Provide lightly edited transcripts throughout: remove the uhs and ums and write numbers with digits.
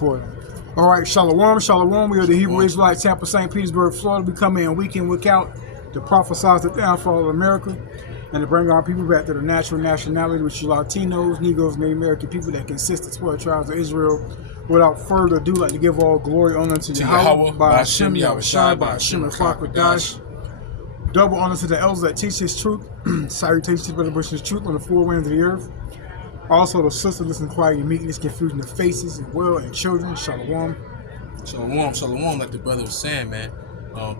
recording. All right, Shalom, Shalom. We are the Hebrew Israelites, Tampa, St. Petersburg, Florida. We come in week out to prophesy the downfall of America and to bring our people back to the natural nationality, which is Latinos, Negroes, Native American people that consist of 12 tribes of Israel. Without further ado, I'd like to give all glory, honor to Yahweh, by Hashem, Yahushai, by Hashem, and Dash. Double honor to the elders that teach His truth. Salutations to the His truth on the four winds of the earth. Also, the sisterless and quiet meekness, confusion of faces, and well, and children. Shalom. Shalom, shalom, like the brother was saying, man.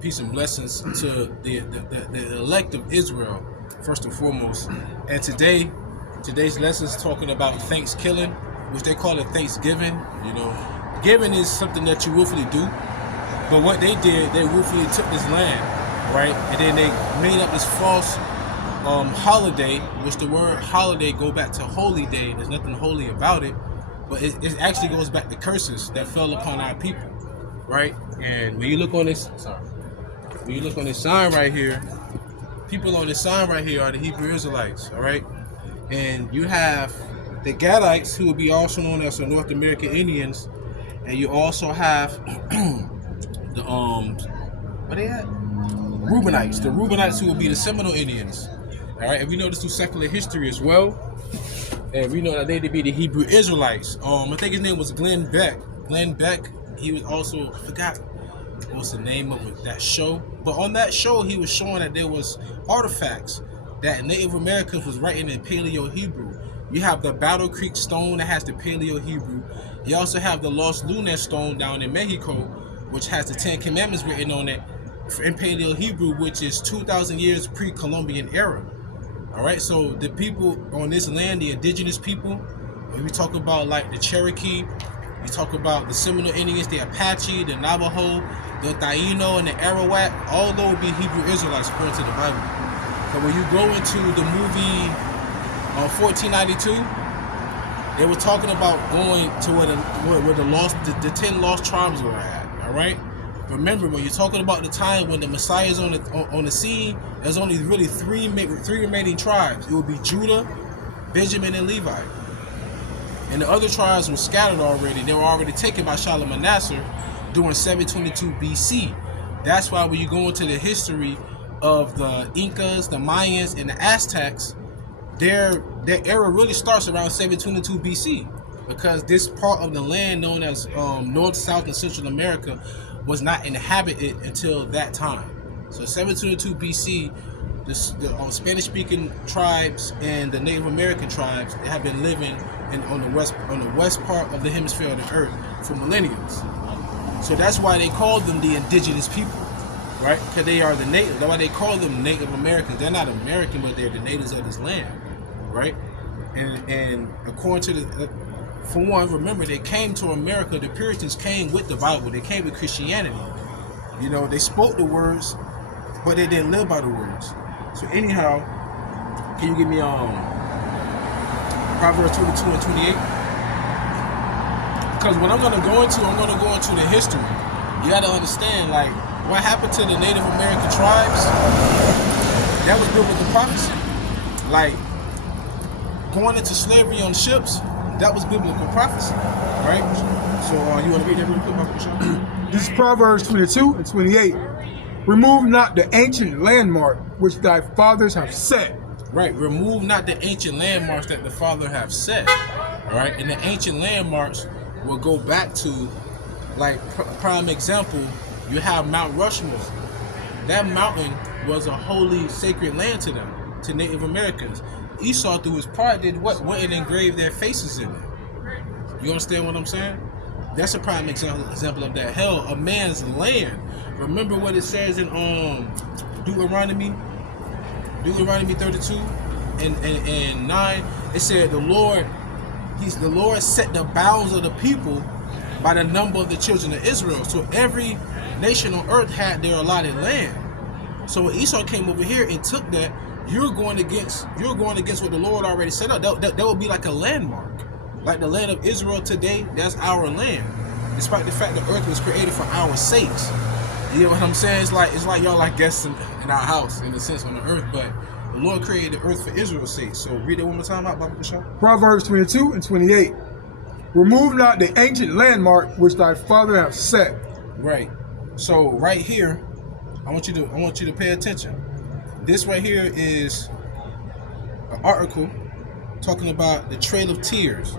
Peace and blessings to the elect of Israel, first and foremost. And today's lesson is talking about Thanksgiving, which they call it Thanksgiving. You know, giving is something that you willfully do. But what they did, they willfully took this land, right? And then they made up this false holiday, which the word holiday go back to holy day. There's nothing holy about it, but it actually goes back to curses that fell upon our people, right? And when you look on this, sign right here, people on this sign right here are the Hebrew Israelites, all right? And you have the Gadites, who will be also known as the North American Indians, and you also have the what they at? Reubenites, the Reubenites, who will be the Seminole Indians. All right, and we know this through secular history as well, and we know that they to be the Hebrew Israelites. I think his name was Glenn Beck. Glenn Beck. He was also, I forgot what's the name of that show, but on that show he was showing that there was artifacts that Native Americans was writing in Paleo Hebrew. You have the Battle Creek stone that has the Paleo Hebrew. You also have the Los Lunas stone down in Mexico, which has the Ten Commandments written on it in Paleo Hebrew, which is 2,000 years pre-Columbian era. All right, so the people on this land, the indigenous people, when we talk about like the Cherokee, we talk about the Seminole Indians, the Apache, the Navajo, the Taino, and the Arawak, all those would be Hebrew Israelites according to the Bible. But when you go into the movie 1492, they were talking about going to where the 10 lost tribes were at. All right. Remember, when you're talking about the time when the Messiah is on the scene, there's only really three remaining tribes. It would be Judah, Benjamin, and Levi. And the other tribes were scattered already. They were already taken by Shalmaneser during 722 BC. That's why when you go into the history of the Incas, the Mayans, and the Aztecs, their era really starts around 722 BC, because this part of the land known as North, South, and Central America was not inhabited until that time. So 722 BC, the Spanish-speaking tribes and the Native American tribes have been living on the west part of the hemisphere of the earth for millenniums. So that's why they call them the indigenous people, right? Because they are the native. That's why they call them Native Americans. They're not American, but they're the natives of this land, right? And according to the for one, remember, they came to America, the Puritans came with the Bible, they came with Christianity. You know, they spoke the words, but they didn't live by the words. So anyhow, can you give me Proverbs 22 and 28? Because what I'm going to go into the history. You got to understand, like, what happened to the Native American tribes, that was biblical prophecy. Like, going into slavery on ships, that was biblical prophecy, right? So you want to read that real quick, Michael? This is Proverbs 22 and 28. Remove not the ancient landmark which thy fathers have set. Right, remove not the ancient landmarks that the father have set. All right, and the ancient landmarks will go back to, like, prime example, you have Mount Rushmore. That mountain was a holy, sacred land to them, to Native Americans. Esau, through his pride, did what? Went and engraved their faces in it. You understand what I'm saying? That's a prime example of that. Hell, a man's land. Remember what it says in Deuteronomy 32 and 9. It said the Lord set the bounds of the people by the number of the children of Israel. So every nation on earth had their allotted land. So when Esau came over here and took that, you're going against what the Lord already set up. That would be like a landmark. Like the land of Israel today, that's our land. Despite the fact the earth was created for our sakes. You know what I'm saying? It's like y'all like guests in our house, in a sense, on the earth, but the Lord created the earth for Israel's sake. So read that one more time out, Bible Shop. Proverbs 22 and 28. Remove not the ancient landmark which thy father hath set. Right. So right here, I want you to pay attention. This right here is an article talking about the Trail of Tears.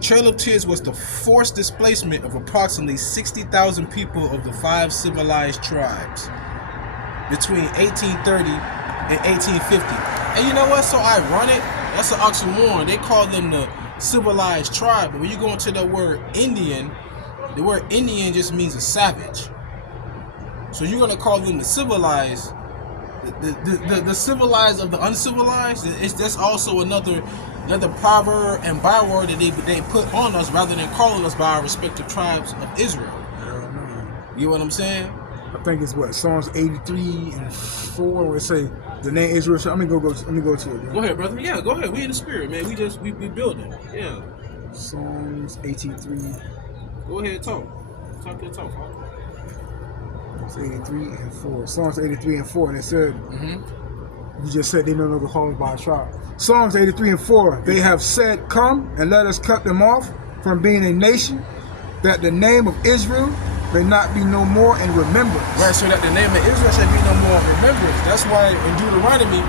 Trail of Tears was the forced displacement of approximately 60,000 people of the 5 civilized tribes between 1830 and 1850. And you know what's so ironic? That's an oxymoron. They call them the civilized tribe, but when you go into the word Indian, the word Indian just means a savage. So you're gonna call them the civilized, the civilized of the uncivilized. That's also another proverb and byword that they put on us rather than calling us by our respective tribes of Israel. You know what I'm saying? I think it's what Psalms 83:4 where it say the name Israel. Let me go to it. Bro. Go ahead, brother. Yeah, go ahead. We in the spirit, man. We building. Yeah. Psalms 83. Go ahead, talk. Talk your talk. It's 83:4. Psalms 83:4, and it said, you just said they no longer call us by a tribe. Psalms 83:4. They have said, "Come and let us cut them off from being a nation, that the name of Israel may not be no more in remembrance." Right, so that the name of Israel shall be no more in remembrance. That's why in Deuteronomy,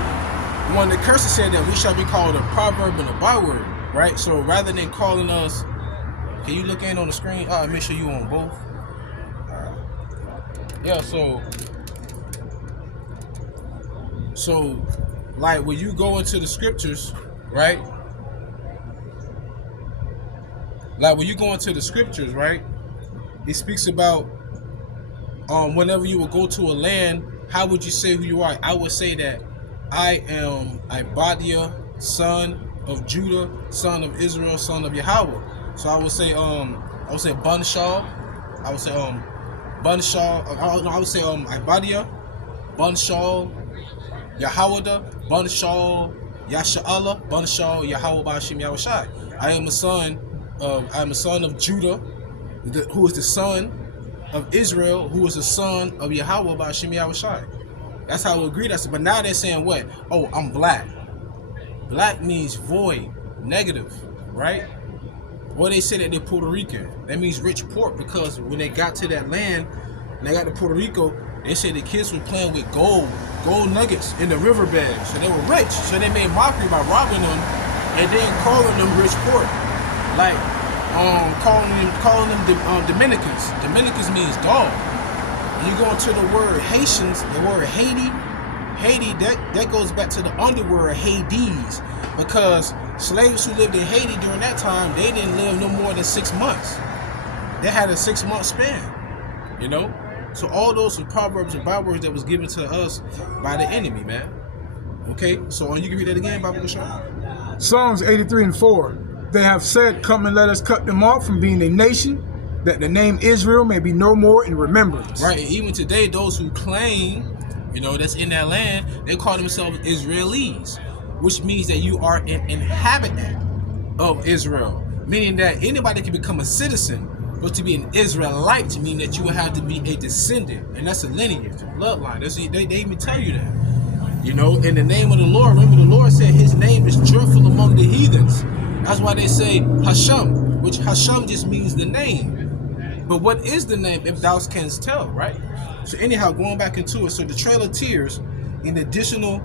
one of the curses said that we shall be called a proverb and a byword. Right, so rather than calling us, can you look in on the screen? Make sure you on both. Yeah, so like when you go into the scriptures, right? Like when you go into the scriptures, right? It speaks about whenever you would go to a land, how would you say who you are? I would say that I am Ibadiah, son of Judah, son of Israel, son of Yahweh. So I would say Bunshal. I would say Bunshal. I would say Ibadiah, Bunshal, Yahawada, Bunshal, Yasha'Allah, Bunshal, Yahweh Bashim Yahushai. I am a son of Judah, who is the son of Israel, who is the son of Yahweh Bashim Yahushai. That's how we agree. But now they're saying what? Oh, I'm black. Black means void, negative, right? Or they say that they're Puerto Rican. That means rich poor, because when they got to that land and they got to Puerto Rico, they said the kids were playing with gold nuggets in the riverbed. So they were rich. So they made mockery by robbing them and then calling them rich poor. Like calling them Dominicans. Dominicans means dog. When you go into the word Haitians, the word Haiti, that goes back to the underworld Hades, because slaves who lived in Haiti during that time, they didn't live no more than 6 months. They had a 6-month span, you know. So all those are proverbs and bywords that was given to us by the enemy, man. Okay, so you can read that again, Bible Bashar. Psalms 83:4. They have said, "Come and let us cut them off from being a nation, that the name Israel may be no more in remembrance." Right, and even today, those who claim, that's in that land, they call themselves Israelis, which means that you are an inhabitant of Israel, meaning that anybody can become a citizen. But to be an Israelite means that you would have to be a descendant, and that's a lineage, a bloodline. They even tell you that. In the name of the Lord. Remember, the Lord said His name is dreadful among the heathens. That's why they say Hashem, which Hashem just means the name. But what is the name if thou canst tell, right? So anyhow, going back into it, so the Trail of Tears, in the additional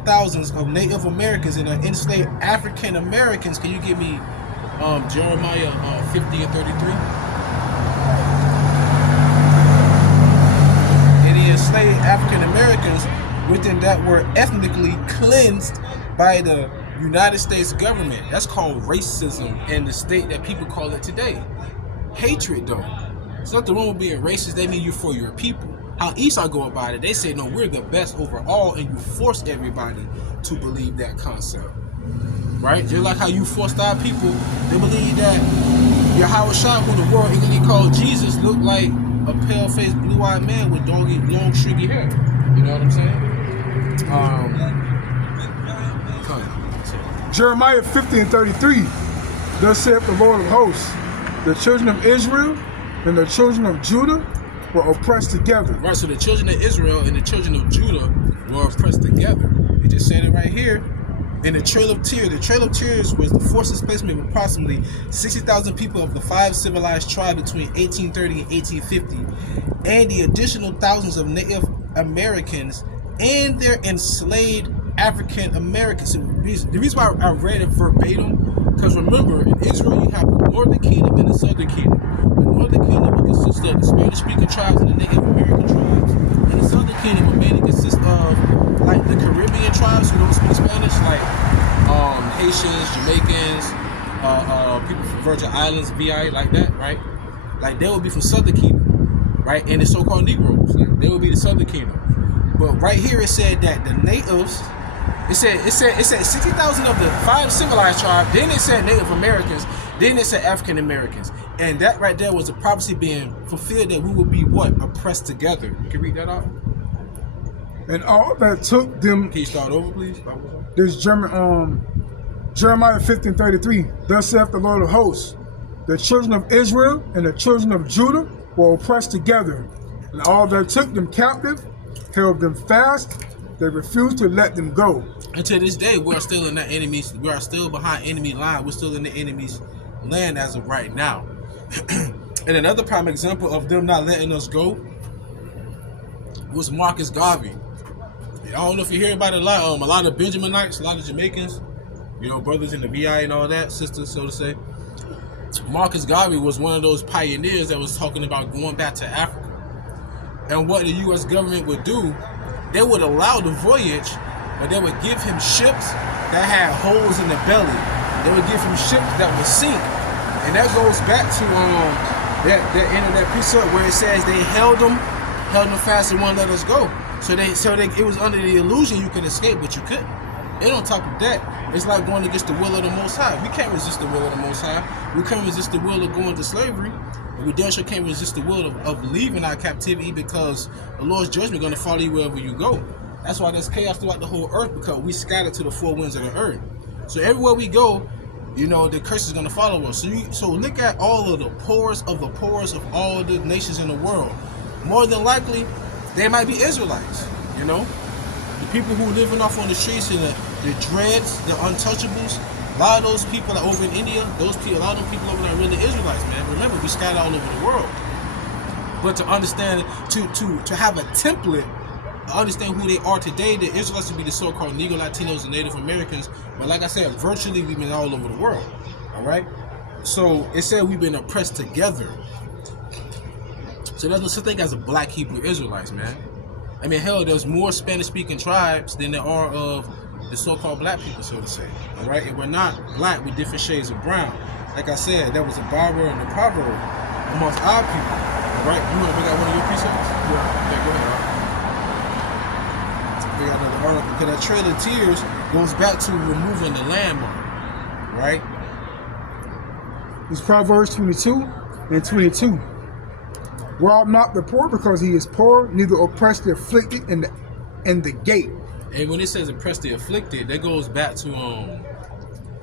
thousands of Native Americans and enslaved African Americans, can you give me Jeremiah 50 and 33? And the enslaved African Americans within that were ethnically cleansed by the United States government. That's called racism in the state that people call it today. Hatred, though. It's not the wrong with being racist. They mean you for your people. How Esau go about it, they say, no, we're the best overall, and you force everybody to believe that concept. Right? Just like how you forced our people to believe that Yahweh Shah, who the world English called Jesus, looked like a pale-faced, blue-eyed man with long, stringy hair. You know what I'm saying? Jeremiah 50 and 33. Thus saith the Lord of hosts, the children of Israel and the children of Judah were oppressed together. Right, so the children of Israel and the children of Judah were oppressed together. It just said it right here. And the Trail of Tears was the forced displacement of approximately 60,000 people of the 5 civilized tribes between 1830 and 1850, and the additional thousands of Native Americans and their enslaved African Americans. So the reason why I read it verbatim, because remember, in Israel you have the Northern Kingdom and the Southern Kingdom. The Northern Kingdom will consist of the Spanish-speaking tribes and the Native American tribes, and the Southern Kingdom will mainly consist of like the Caribbean tribes who don't speak Spanish, like Haitians, Jamaicans, people from Virgin Islands, VI, like that, right? Like they will be from Southern Kingdom, right? And the so-called Negroes, like they will be the Southern Kingdom. But right here it said that the natives, it said 60,000 of the 5 civilized tribes. Then it said Native Americans. Then it said African Americans. And that right there was a prophecy being fulfilled that we would be what? Oppressed together. You can read that out. And all that took them. Can you start over, please? This Jeremiah 15:33. Thus saith the Lord of hosts, the children of Israel and the children of Judah were oppressed together, and all that took them captive held them fast. They refused to let them go. And to this day, we are still in that enemies. We are still behind enemy line. We're still in the enemy's land as of right now. And another prime example of them not letting us go was Marcus Garvey. I don't know if you hear about it a lot of Benjaminites, a lot of Jamaicans, you know, brothers in the VI and all that, sisters, so to say. Marcus Garvey was one of those pioneers that was talking about going back to Africa. And what the U.S. government would do, they would allow the voyage, but they would give him ships that had holes in the belly. They would give him ships that would sink. And that goes back to that end of that precept where it says they held them fast and wouldn't let us go. So it was under the illusion you could escape, but you couldn't. And on top of that, it's like going against the will of the Most High. We can't resist the will of the Most High. We can't resist the will of going to slavery. And we damn sure can't resist the will of leaving our captivity, because the Lord's judgment is going to follow you wherever you go. That's why there's chaos throughout the whole earth, because we scattered to the 4 winds of the earth. So everywhere we go, you know, the curse is going to follow us. So look at all of the poorest of all the nations in the world. More than likely, they might be Israelites, you know? The people who living off on the streets and the dreads, the untouchables, a lot of those people are over in India, a lot of those people over there are really Israelites, man. Remember, we scattered all over the world. But to understand, to have a template, understand who they are today, the Israelites would be the so-called Negro, Latinos, and Native Americans. But like I said, virtually we've been all over the world, all right? So it said we've been oppressed together. So there's no such thing as a black Hebrew Israelites, man. I mean, hell, there's more Spanish-speaking tribes than there are of the so-called black people, so to say. All right, and we're not black with different shades of brown. Like I said, there was a barber and a proverb amongst our people. All right, you want to bring out one of your precepts? Yeah, go ahead. Bring out another article, because that Trail of Tears goes back to removing the landmark, right? It's Proverbs 22 and 22. Rob not the poor because he is poor, neither oppress the afflicted in the gate. And when it says oppress the afflicted, that goes back to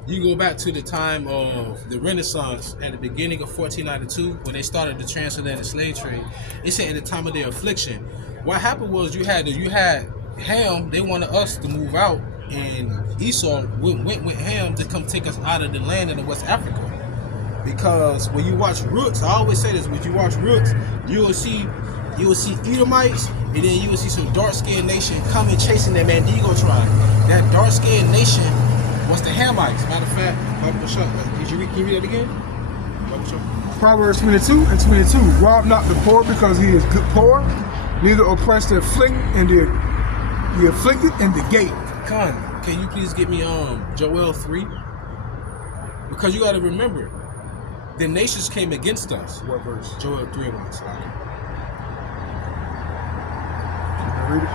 you go back to the time of the Renaissance at the beginning of 1492 when they started the transatlantic slave trade. It said at the time of their affliction, what happened was you had Ham. They wanted us to move out, and Esau went with Ham to come take us out of the land in the West Africa. Because when you watch Roots, I always say this: when you watch Roots, you will see Edomites, and then you will see some dark-skinned nation coming chasing that Mandingo tribe. That dark-skinned nation was the Hamites. Matter of fact, can you read that again? Proverbs 22 and 22. Rob not the poor because he is good poor, neither oppress the afflicted in the gate. Con, can you please get me Joel 3? Because you got to remember, the nations came against us. What verse? Joel 3 1. Read it.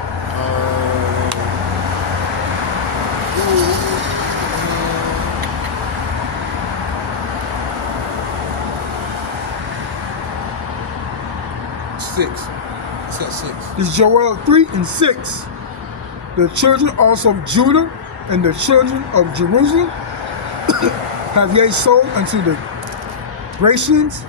6. It's got 6. This is Joel 3 and 6. The children also of Judah and the children of Jerusalem have yea sold unto the Grecians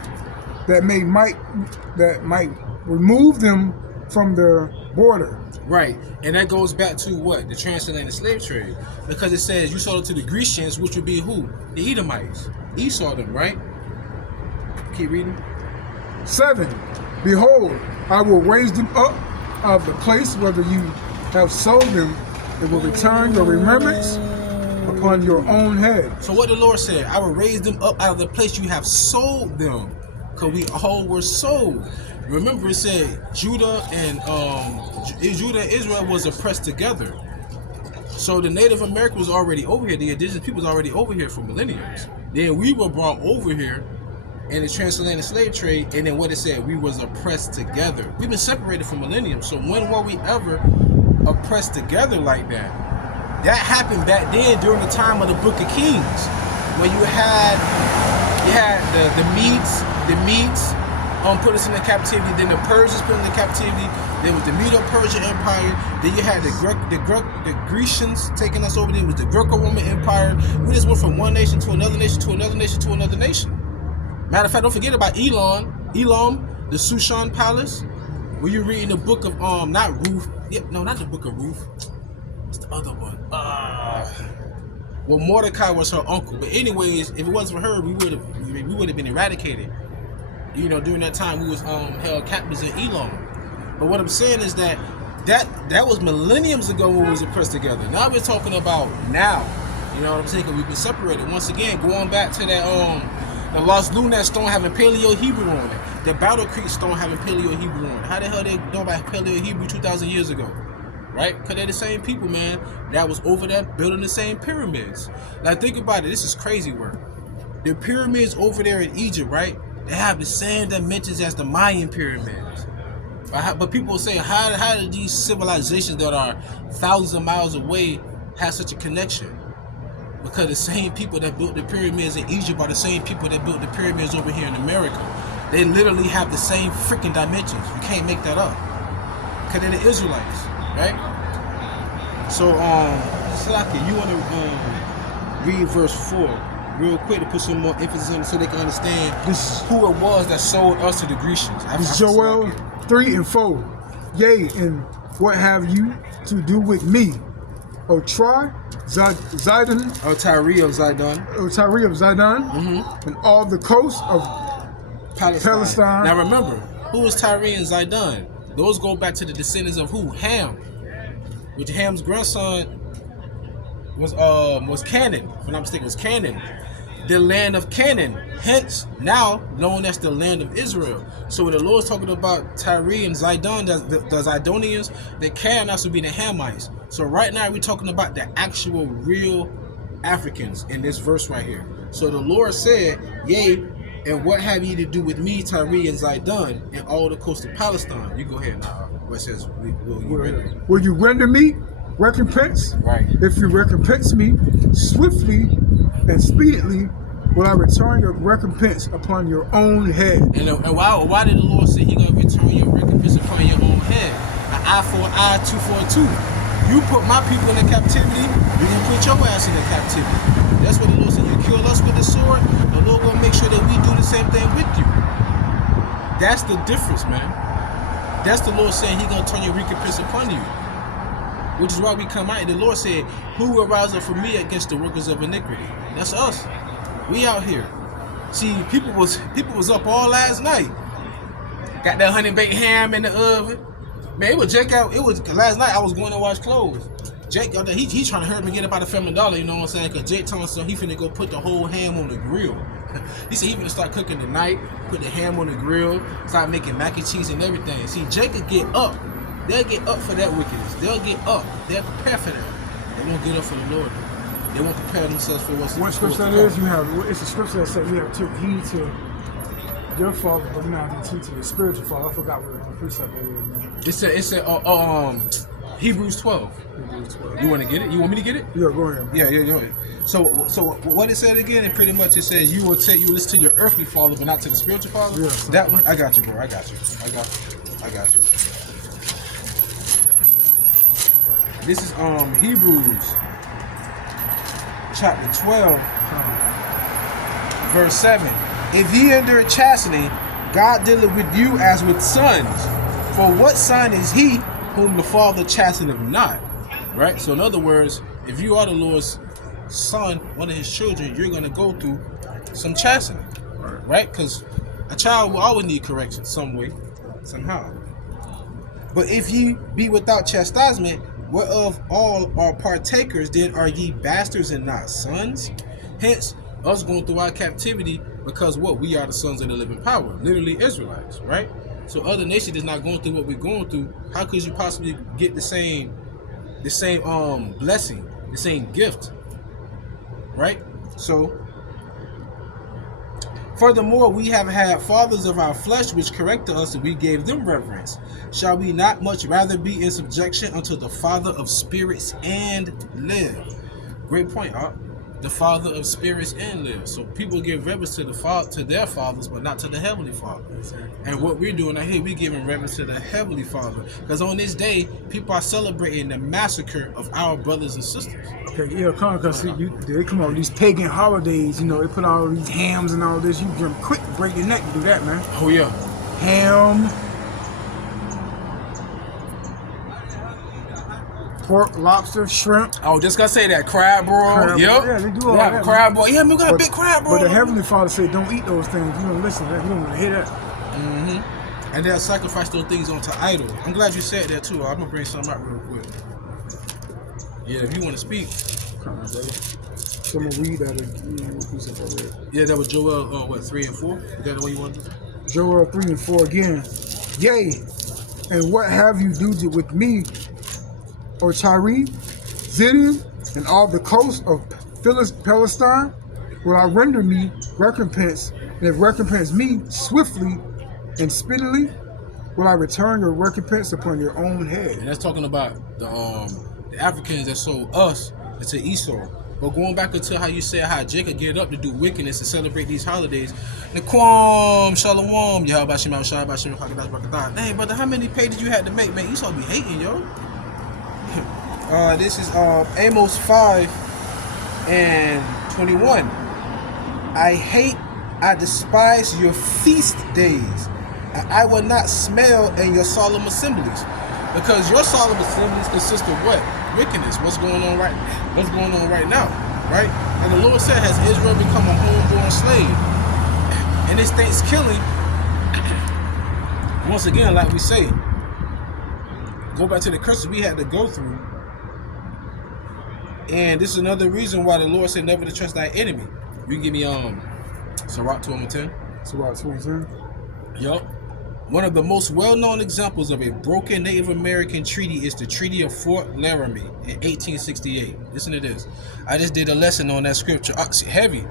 that might remove them from their border. Right, and that goes back to what? The transatlantic slave trade. Because it says you sold it to the Grecians, which would be who? The Edomites. Esau them, right? Keep reading. 7. Behold, I will raise them up of the place whether you have sold them, and will return your remembrance upon your own head. So what the Lord said, I will raise them up out of the place you have sold them. Because we all were sold. Remember it said Judah and Israel was oppressed together. So the Native American was already over here. The indigenous people was already over here for millenniums. Then we were brought over here in the transatlantic slave trade, and then what it said, we was oppressed together. We've been separated for millennium. So when were we ever oppressed together like that? That happened back then during the time of the Book of Kings, when you had the Medes put us into captivity. Then the Persians put us into captivity. There was the Medo-Persian Empire. Then you had the Grecians taking us over. Then it was the Greco-Roman Empire. We just went from one nation to another nation to another nation to another nation. Matter of fact, don't forget about Elam, the Shushan Palace. When you're reading the book of not Ruth. No, not the book of Ruth. What's the other one? Well, Mordecai was her uncle. But anyways, if it wasn't for her, we would have been eradicated. You know, during that time we was held captives in Elam. But what I'm saying is that was millenniums ago when we was oppressed together. Now we're talking about now. You know what I'm saying? Because we've been separated. Once again, going back to that the Lost Lunas stone having Paleo Hebrew on it. The Battle Creek stone having Paleo Hebrew on it. How the hell they know about Paleo Hebrew 2,000 years ago? Right? Because they're the same people, man, that was over there building the same pyramids. Now think about it. This is crazy work. The pyramids over there in Egypt, right? They have the same dimensions as the Mayan pyramids. But people say, how do these civilizations that are thousands of miles away have such a connection? Because the same people that built the pyramids in Egypt are the same people that built the pyramids over here in America. They literally have the same freaking dimensions. You can't make that up. Because they're the Israelites, right? So, Slaki, you want to read verse 4 real quick to put some more emphasis on it so they can understand who it was that sold us to the Grecians. This is Joel 3 and 4. Yea, and what have you to do with me? O Tyre, Zidon, O Tyre of Zidon, and all the coast of Palestine. Now remember, who is Tyre and Zidon? Those go back to the descendants of who? Ham, which Ham's grandson was Canaan. If I'm not mistaken, was Canaan, the land of Canaan. Hence, now known as the land of Israel. So when the Lord's talking about Tyre and Zidon, the Zidonians, the Canaanites would be the Hamites. So right now we're talking about the actual real Africans in this verse right here. So the Lord said, yea, and what have ye to do with me, Tyre and Zidon, and all the coast of Palestine? You go ahead now. What says, will you render me recompense? Right. If you recompense me swiftly and speedily, will I return your recompense upon your own head. And why did the Lord say He gonna return your recompense upon your own head? An eye for an eye, tooth for a tooth. You put my people in captivity, you can put your ass in captivity. That's what the Lord said. You kill us with the sword, the Lord gonna make sure that we do the same thing with you. That's the difference, man. That's the Lord saying He gonna turn your recompense upon you. Which is why we come out and the Lord said, who will rise up for me against the workers of iniquity? That's us. We out here. See, people was up all last night. Got that honey baked ham in the oven. Man, it was Jake out. It was last night I was going to wash clothes. Jake out there, he trying to hurry me get up out of Family Dollar, you know what I'm saying? Because Jake told us so he finna go put the whole ham on the grill. He said he finna start cooking tonight, put the ham on the grill, start making mac and cheese and everything. See, Jake could get up. They'll get up for that wickedness. They'll get up. They'll prepare for that. They won't get up for the Lord. They won't prepare themselves for what's what scripture that is? It's a scripture that says you have took heed to your father, but you're not going to teach your spiritual father. I forgot what the precept is, man. It's Hebrews 12. Hebrews 12. You want to get it? You want me to get it? Yeah, go ahead. Yeah, go ahead. So what it said again? And pretty much it says you listen to your earthly father, but not to the spiritual father. Yeah, that one, I got you, bro. I got you. This is Hebrews chapter 12, verse 7. If ye endure chastity, God dealeth with you as with sons. For what son is he whom the Father chasteneth not. Right? So in other words, if you are the Lord's son, one of his children, you're going to go through some chastening. Right? Because a child will always need correction some way, somehow. But if ye be without chastisement, whereof all are partakers, then are ye bastards and not sons? Hence, us going through our captivity, because what? We are the sons of the living power, literally Israelites, right? So other nations is not going through what we're going through. How could you possibly get the same blessing, the same gift, right? So furthermore, we have had fathers of our flesh which corrected us, and we gave them reverence. Shall we not much rather be in subjection unto the Father of spirits and live? Great point, Art. The Father of spirits and live. So people give reverence to to their fathers, but not to the Heavenly Father. And what we're doing out here, we're giving reverence to the Heavenly Father. Because on this day, people are celebrating the massacre of our brothers and sisters. Okay, yeah, because they come on these pagan holidays, they put all these hams and all this. You can quick break your neck to do that, man. Oh, yeah. Ham, pork, lobster, shrimp. Oh, just gotta say that. Crab roll. Yep. Yeah, they do all that. Crab roll. Yeah, we got a big crab roll. But the Heavenly Father said, don't eat those things. You don't listen to that. You don't want to hear that. Mm-hmm. And they'll sacrifice those things onto idols. I'm glad you said that, too. I'm going to bring some out real quick. Yeah, if you want to speak. Come on, brother. So I'm going to read that. Yeah, that was Joel, 3 and 4? Is that the way you want to do it? Joel 3 and 4 again. Yea, and what have you do with me, O Tyre, Zidon, and all the coast of Palestine? Will I render me recompense, and if recompense me swiftly and speedily, will I return your recompense upon your own head? And that's talking about the Africans that sold us to Esau. But going back into how you said how Jacob get up to do wickedness and celebrate these holidays. Naquam, Shalom, Yahabashim, Shabashim, Hakadash, hey, brother, how many pages you had to make, man? Esau be hating, yo. This is Amos 5 and 21. I despise your feast days, and I will not smell in your solemn assemblies. Because your solemn assemblies consist of what? Wickedness. What's going on right now, right? And the Lord said, has Israel become a homeborn slave? And this thing's killing. Once again, like we say, go back to the curses we had to go through. And this is another reason why the Lord said never to trust thy enemy. You can give me Sirach 12:10. Sirach 12:10. Yup. One of the most well-known examples of a broken Native American treaty is the Treaty of Fort Laramie in 1868. Listen to this. I just did a lesson on that scripture. Heavy.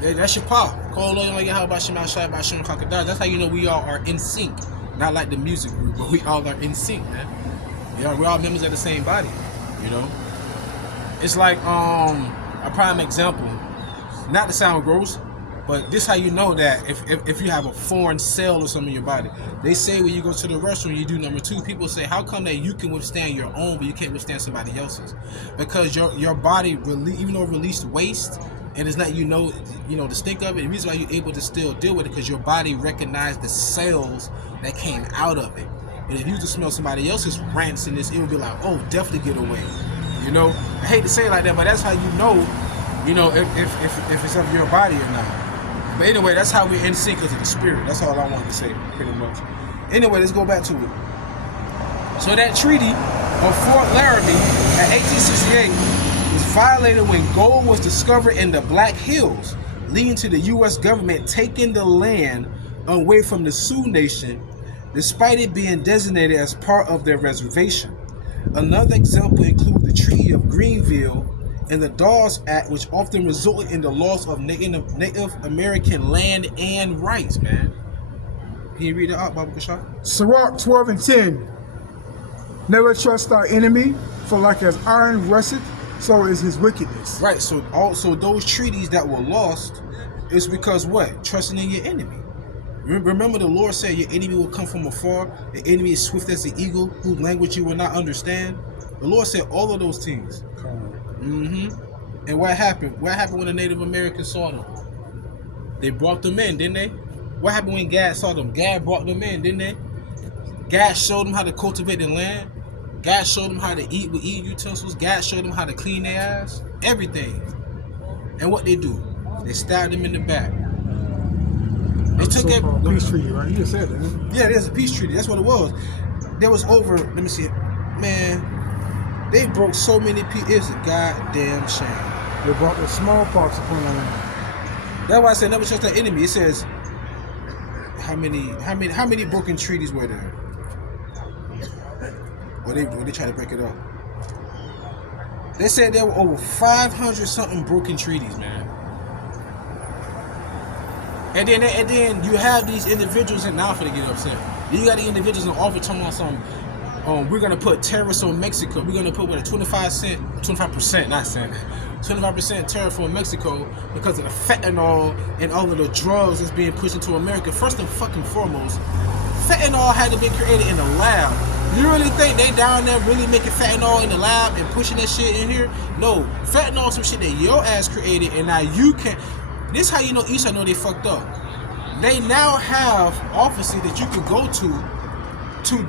That's your pop. That's how you know we all are in sync. Not like the music group, but we all are in sync, man. Yeah, we're all members of the same body, It's like a prime example. Not to sound gross, but this how you know that if you have a foreign cell or something in your body. They say when you go to the restroom, you do number 2. People say, how come that you can withstand your own, but you can't withstand somebody else's? Because your body, even though it released waste, and it's not, the stink of it, the reason why you're able to still deal with it, because your body recognized the cells that came out of it. And if you just smell somebody else's rancidness, it would be like, oh, definitely get away. I hate to say it like that, but that's how you know, if it's of your body or not. But anyway, that's how we're in sync because of the spirit. That's all I wanted to say, pretty much. Anyway, let's go back to it. So that treaty of Fort Laramie in 1868 was violated when gold was discovered in the Black Hills, leading to the U.S. government taking the land away from the Sioux Nation, despite it being designated as part of their reservation. Another example includes the Treaty of Greenville and the Dawes Act, which often resulted in the loss of Native American land and rights, man. Can you read it out, Baba Kashaf? Sirach 12:10. Never trust thy enemy, for like as iron rusteth, so is his wickedness. Right, so also those treaties that were lost is because what? Trusting in your enemy. Remember the Lord said your enemy will come from afar. The enemy is swift as the eagle, whose language you will not understand. The Lord said all of those things. And what happened? What happened when the Native Americans saw them? They brought them in, didn't they? What happened when Gad saw them? Gad brought them in, didn't they? God showed them how to cultivate the land. God showed them how to eat with eating utensils. God showed them how to clean their ass. Everything. And what they do? They stabbed them in the back. They took it. Peace treaty, right? You just said that. Huh? Yeah, there's a peace treaty. That's what it was. There was over. Let me see. Man, they broke so many people. It's a goddamn shame. They brought the smallpox upon them. That's why I said never trust that enemy. It says how many broken treaties were there? Or they try to break it up. They said there were over 500 something broken treaties, man. And then you have these individuals, and now for to get upset. You got the individuals in office talking about something. We're gonna put tariffs on Mexico. We're gonna put what, 25%, not cent, 25% tariff on Mexico because of the fentanyl and all of the drugs that's being pushed into America. First and fucking foremost, fentanyl had to be created in the lab. You really think they down there really making fentanyl in the lab and pushing that shit in here? No, fentanyl is some shit that your ass created, and now you can. This how you know Esau know they fucked up. They now have offices that you could go to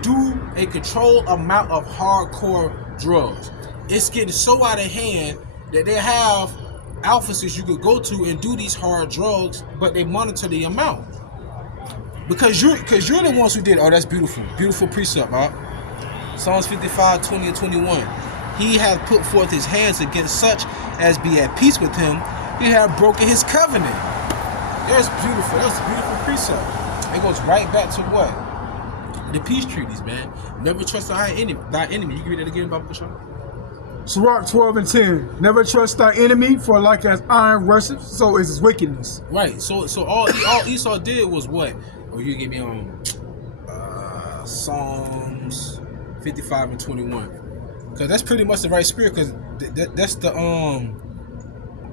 do a controlled amount of hardcore drugs. It's getting so out of hand that they have offices you could go to and do these hard drugs, but they monitor the amount. Because you're the ones who did it. Oh, that's beautiful. Beautiful precept, huh? Psalms 55, 20 and 21. He hath put forth his hands against such as be at peace with him. He hath broken his covenant. That's beautiful. That's a beautiful precept. It goes right back to what? The peace treaties, man. Never trust thy enemy. You can read that again, Baba Bashar? Sirach 12 and 10. Never trust thy enemy, for like as iron rusteth, so is his wickedness. Right. So all Esau did was what? Oh, you gave me Psalms 55 and 21. Because that's pretty much the right spirit. Because that's the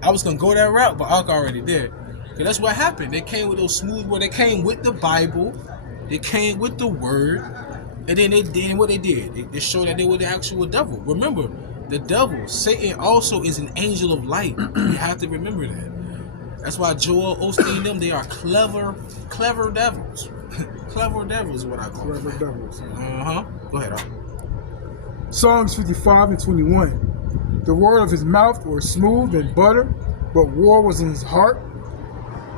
I was gonna go that route, but Ark already did. Cause that's what happened. They came with those smooth words. They came with the Bible. They came with the word, and then they did what they did. They showed that they were the actual devil. Remember, the devil, Satan, also is an angel of light. You have to remember that. That's why Joel Osteen them, they are clever devils. Clever devils is what I call them. Clever devils. Go ahead, Ark. Psalms 55 and 21. The word of his mouth were smooth and butter, but war was in his heart.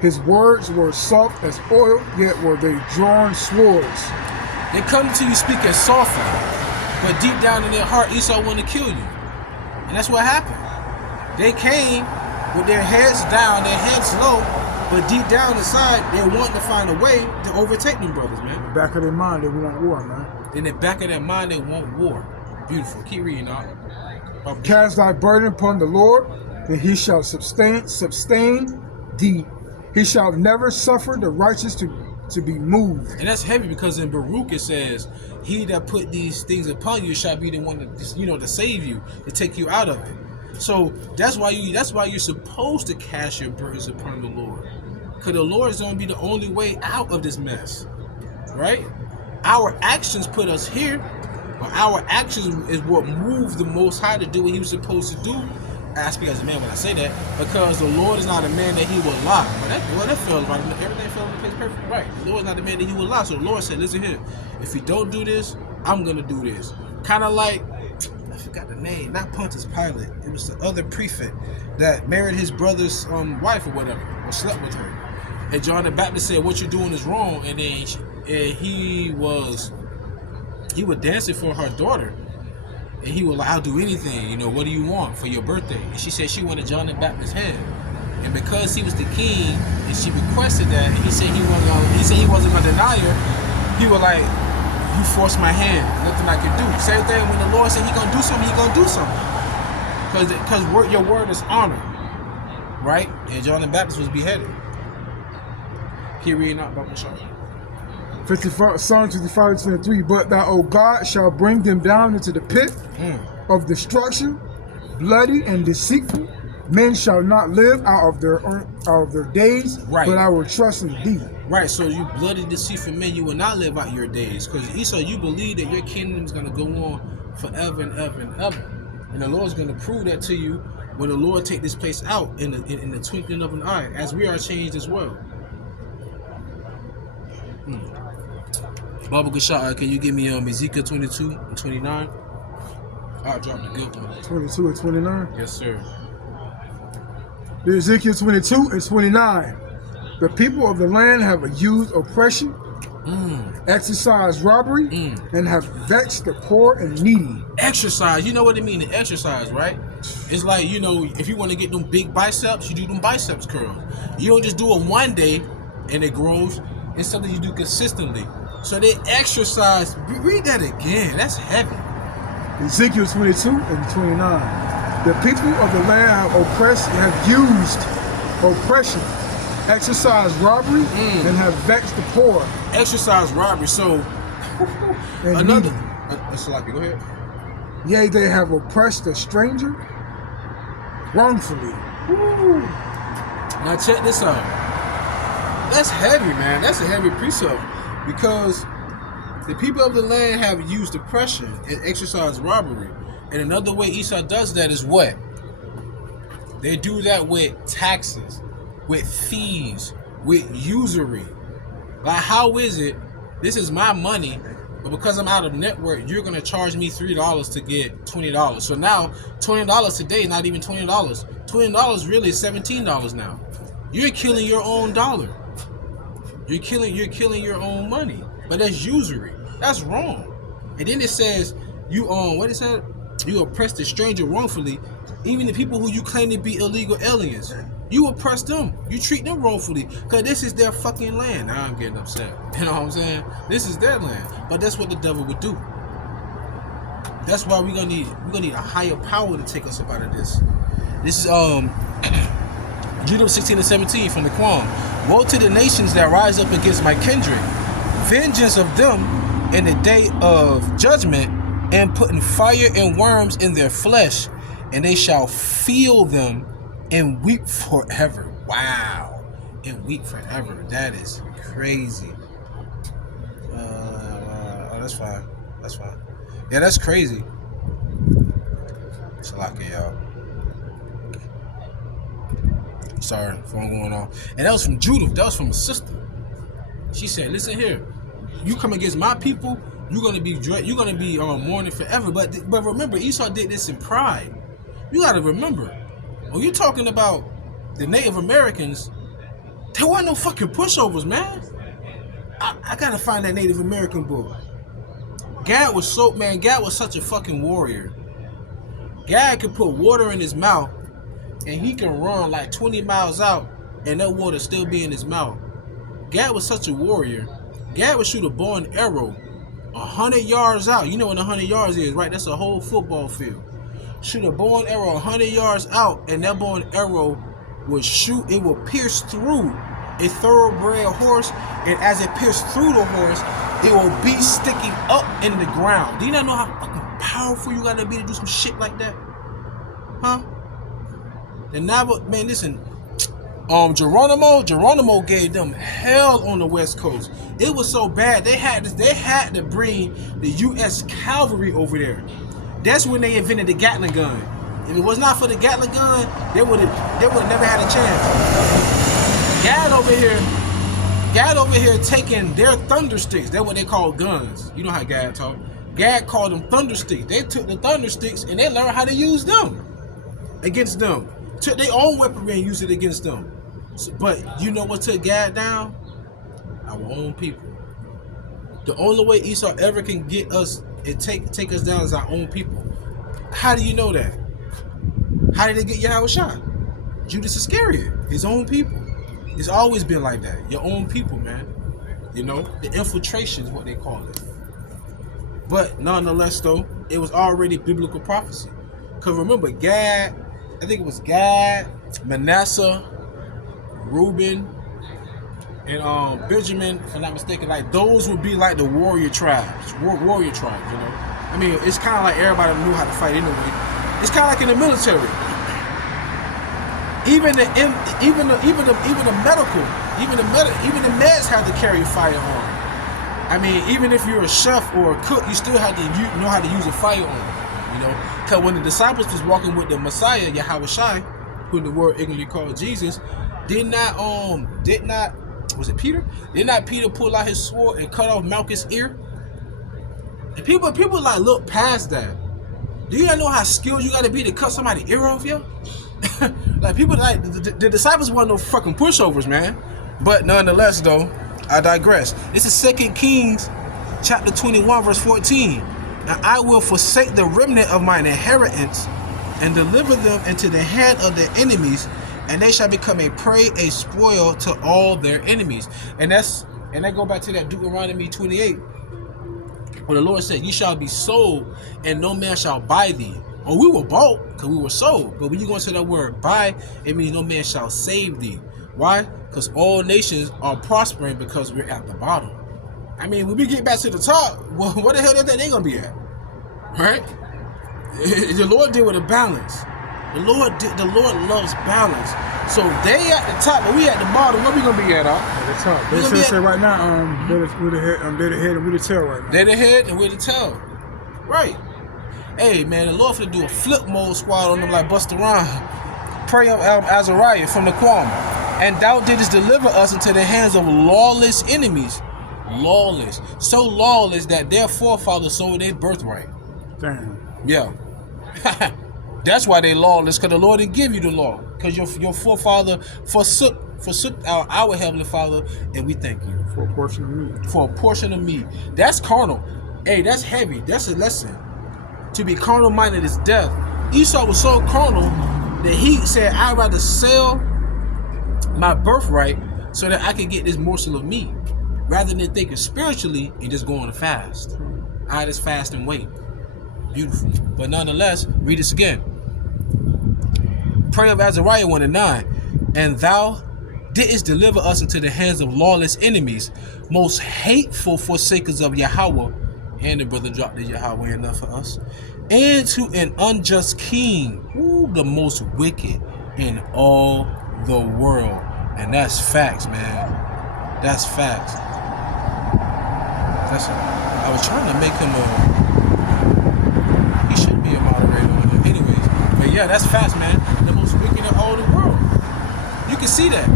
His words were soft as oil, yet were they drawn swords. They come to you speaking softly, but deep down in their heart, Esau wanted to kill you. And that's what happened. They came with their heads down, their heads low, but deep down inside, they want to find a way to overtake them brothers, man. In the back of their mind, they want war, man. In the back of their mind, they want war. Beautiful. Keep reading, Ark. Cast thy burden upon the Lord, and he shall sustain thee. He shall never suffer the righteous to be moved. And that's heavy because in Baruch it says, he that put these things upon you shall be the one to save you, to take you out of it. So that's why you're supposed to cast your burdens upon the Lord. Because the Lord is going to be the only way out of this mess. Right? Our actions put us here, but our actions is what moved the Most High to do what he was supposed to do. I speak as a man when I say that, because the Lord is not a man that he will lie. That feels right. Everything fell into place perfect. Right. The Lord is not a man that he will lie. So the Lord said, listen here, if you don't do this, I'm going to do this. Kind of like, I forgot the name, not Pontius Pilate. It was the other prefect that married his brother's wife or whatever, or slept with her. And John the Baptist said, what you're doing is wrong. And then he was dancing for her daughter. And he was like, I'll do anything, what do you want for your birthday? And she said she wanted John the Baptist's head. And because he was the king, and she requested that, and he said he wasn't gonna deny her, he was like, you forced my hand, nothing I can do. Same thing when the Lord said he gonna do something, he gonna do something. Because your word is honor. Right? And John the Baptist was beheaded. Keep reading out, Baba Shah. 55, Psalm 55 and 23. But thou, O God, shall bring them down into the pit of destruction, bloody and deceitful. Men shall not live out of their days, right. But I will trust in thee. Right, so you bloody deceitful men, you will not live out your days. Because Esau, you believe that your kingdom is going to go on forever and ever and ever. And the Lord's going to prove that to you when the Lord take this place out in the twinkling of an eye, as we are changed as well. Baba Gashar, can you give me Ezekiel 22 and 29? I'll drop the good one. 22 and 29. Yes, sir. Ezekiel 22 and 29. The people of the land have used oppression, exercised robbery, and have vexed the poor and needy. Exercise, you know what it means to exercise, right? It's like, you know, if you want to get them big biceps, you do them biceps curls. You don't just do it one day and it grows. It's something you do consistently. So they exercise. Read that again. That's heavy. Ezekiel 22 and 29. The people of the land have used oppression, exercised robbery, and have vexed the poor. Exercise robbery. So and another. needy. Salaki, go ahead. Yea, they have oppressed a stranger wrongfully. Woo. Now check this out. That's heavy, man. That's a heavy precept because the people of the land have used oppression and exercised robbery. And another way Esau does that is what? They do that with taxes, with fees, with usury. Like, how is it, this is my money, but because I'm out of network, you're going to charge me $3 to get $20. So now, $20 today is not even $20. $20 really is $17 now. You're killing your own dollar. You're killing your own money. But that's usury. That's wrong. And then it says, what is that? You oppress the stranger wrongfully, even the people who you claim to be illegal aliens. You oppress them. You treat them wrongfully because this is their fucking land. Now I'm getting upset. You know what I'm saying? This is their land. But that's what the devil would do. That's why we're gonna need a higher power to take us up out of this. This is Judah 16 and 17 from the Quran. Woe to the nations that rise up against my kindred. Vengeance of them in the day of judgment, and putting fire and worms in their flesh, and they shall feel them and weep forever. Wow. And weep forever. That is crazy. That's fine. That's fine. Yeah, that's crazy. It's like y'all. Sorry, phone going on. And that was from Judith. That was from a sister. She said, "Listen here, you come against my people, you're gonna be mourning forever." But remember, Esau did this in pride. You gotta remember, when you're talking about the Native Americans, there weren't no fucking pushovers, man. I gotta find that Native American book. Gad was such a fucking warrior. Gad could put water in his mouth, and he can run like 20 miles out, and that water still be in his mouth. Gad was such a warrior. Gad would shoot a bow and arrow 100 yards out. You know what 100 yards is, right? That's a whole football field. Shoot a bow and arrow 100 yards out, and that bow and arrow would shoot. It will pierce through a thoroughbred horse, and as it pierced through the horse, it will be sticking up in the ground. Do you not know how fucking powerful you gotta be to do some shit like that? Huh? The Navajo, man, listen. Geronimo gave them hell on the West Coast. It was so bad they had to bring the U.S. cavalry over there. That's when they invented the Gatling gun. If it was not for the Gatling gun, they would never had a chance. Gad over here taking their thunder sticks. That's what they call guns. You know how Gad talk. Gad called them thunder sticks. They took the thunder sticks and they learned how to use them against them. Took their own weaponry and used it against them. So, but you know what took Gad down? Our own people. The only way Esau ever can get us and take us down is our own people. How do you know that? How did they get Yahweh shot? Judas Iscariot, his own people. It's always been like that. Your own people, man. You know, the infiltration is what they call it. But nonetheless, though, it was already biblical prophecy. Because remember, Gad, I think it was Gad, Manasseh, Reuben, and Benjamin, if I'm not mistaken, like those would be like the warrior tribes, warrior tribes, you know. I mean, it's kind of like everybody knew how to fight anyway. It's kind of like in the military. Even the meds have to carry a firearm. I mean, even if you're a chef or a cook, you still have to know how to use a firearm. You know, because when the disciples was walking with the Messiah, Yahweh Shai, who the word ignorantly called Jesus, did not was it Peter? Did not Peter pull out his sword and cut off Malchus' ear? And people like look past that. Do you not know how skilled you got to be to cut somebody's ear off, yo? Like people like the disciples weren't no fucking pushovers, man. But nonetheless, though, I digress. This is 2 Kings, chapter 21, verse 14. And I will forsake the remnant of mine inheritance and deliver them into the hand of their enemies, and they shall become a prey, a spoil to all their enemies. And that go back to that Deuteronomy 28, where the Lord said, "You shall be sold, and no man shall buy thee." Or we were bought because we were sold. But when you go into that word buy, it means no man shall save thee. Why? Because all nations are prospering because we're at the bottom. I mean, when we get back to the top, well, what the hell do they think they're going to be at? Right? The Lord did with a balance. The Lord loves balance. So they at the top, but we at the bottom. Where we gonna be at? At the top. They say right now, they're the head and we're the tail right now. They're the head and we're the tail. Right. Hey man, the Lord finna do a flip mode squad on them like Busta Rhymes. Pray of Azariah from the Quam. And thou didst deliver us into the hands of lawless enemies. Lawless. So lawless that their forefathers sold their birthright. Damn. Yeah. That's why they lawless, because the Lord didn't give you the law. Because your forefather forsook our Heavenly Father, and we thank you. For a portion of meat. For a portion of meat. That's carnal. Hey, that's heavy. That's a lesson. To be carnal-minded is death. Esau was so carnal that he said, I'd rather sell my birthright so that I can get this morsel of meat, rather than thinking spiritually and just go on a fast. I just fast and wait. Beautiful. But nonetheless, read this again. Prayer of Azariah 1:9. And thou didst deliver us into the hands of lawless enemies, most hateful forsakers of Yahweh. And the brother dropped the Yahweh enough for us. And to an unjust king, the most wicked in all the world. And that's facts, man. That's facts. I was trying to make him he shouldn't be a moderator anyways. But yeah, that's facts, man. The most wicked in all the world. You can see that.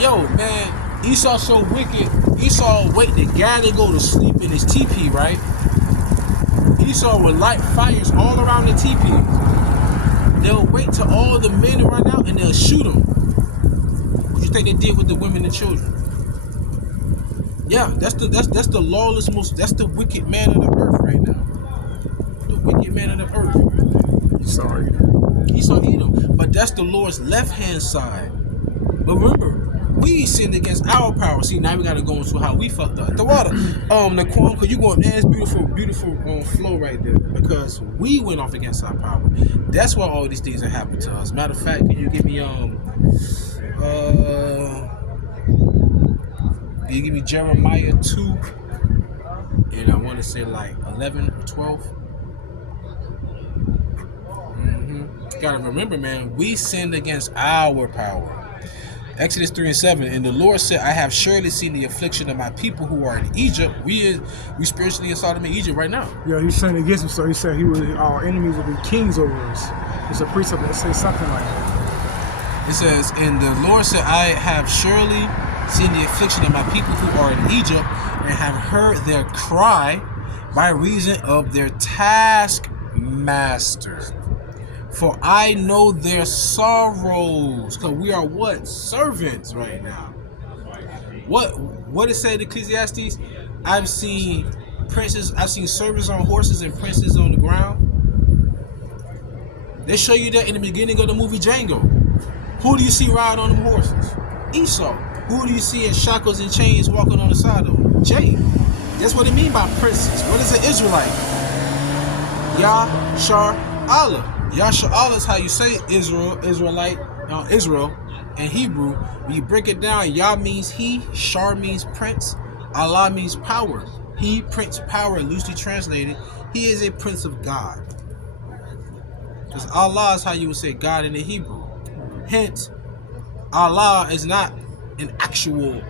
Yo, man, Esau so wicked. Esau wait to gather, go to sleep in his teepee, right? Esau would light fires all around the teepee. They'll wait till all the men run out and they'll shoot them. What you think they did with the women and children? Yeah, that's the lawless that's the wicked man of the earth right now. The wicked man of the earth. Esau Edom. But that's the Lord's left hand side. But remember, we sinned against our power. See, now we gotta go into how we fucked up. The water. Naquan, cause you going, man, it's beautiful flow right there. Because we went off against our power. That's why all these things have happened to us. Matter of fact, can you give me you give me Jeremiah 2, and I want to say like 11 or 12. Gotta remember, man, we sinned against our power. Exodus 3:7, and the Lord said, I have surely seen the affliction of my people who are in Egypt. We spiritually in Sodom and Egypt right now. Yeah, he's saying against him, so he said our enemies will be kings over us. It's a precept that says something like that. It says, and the Lord said, I have surely seen the affliction of my people who are in Egypt, and have heard their cry by reason of their taskmaster. For I know their sorrows. Because we are what? Servants right now. What it said in Ecclesiastes? I've seen servants on horses and princes on the ground. They show you that in the beginning of the movie Django. Who do you see ride on them horses? Esau. Who do you see in shackles and chains walking on the side of them? Jay. That's what it means by princes. What is an Israelite? Yah-Shar Allah. Yah-Shar Allah is how you say Israelite, Israel, in Hebrew. When you break it down, Yah means he, Shar means prince, Allah means power. He, prince, power, loosely translated. He is a prince of God. Because Allah is how you would say God in the Hebrew. Hence, Allah is not an actual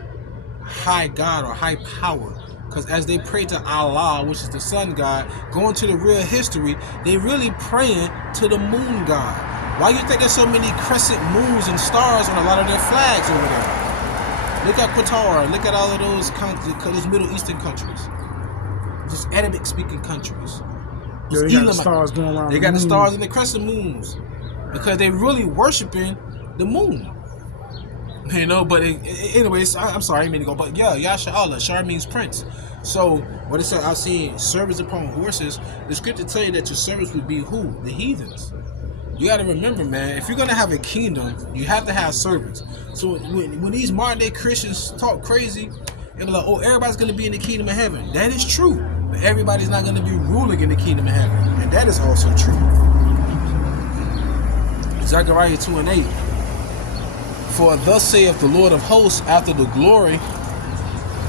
high God or high power. Because as they pray to Allah, which is the sun god, going to the real history, they really praying to the moon god. Why you think there's so many crescent moons and stars on a lot of their flags over there? Look at Qatar. Look at all of those Middle Eastern countries. Just Arabic speaking countries. Yeah, they got the stars going around. They got the stars and the crescent moons because they really worshiping the moon. You know, but anyways, I'm sorry, I didn't mean to go. But yeah, Yasha Allah, Shar means prince. So what it said, I've seen servants upon horses. The scripture tell you that your servants would be who? The heathens. You got to remember, man, if you're going to have a kingdom, you have to have servants. So when these modern day Christians talk crazy, they're like, oh, everybody's going to be in the kingdom of heaven. That is true. But everybody's not going to be ruling in the kingdom of heaven. And that is also true. Zechariah 2:8. For thus saith the Lord of hosts, after the glory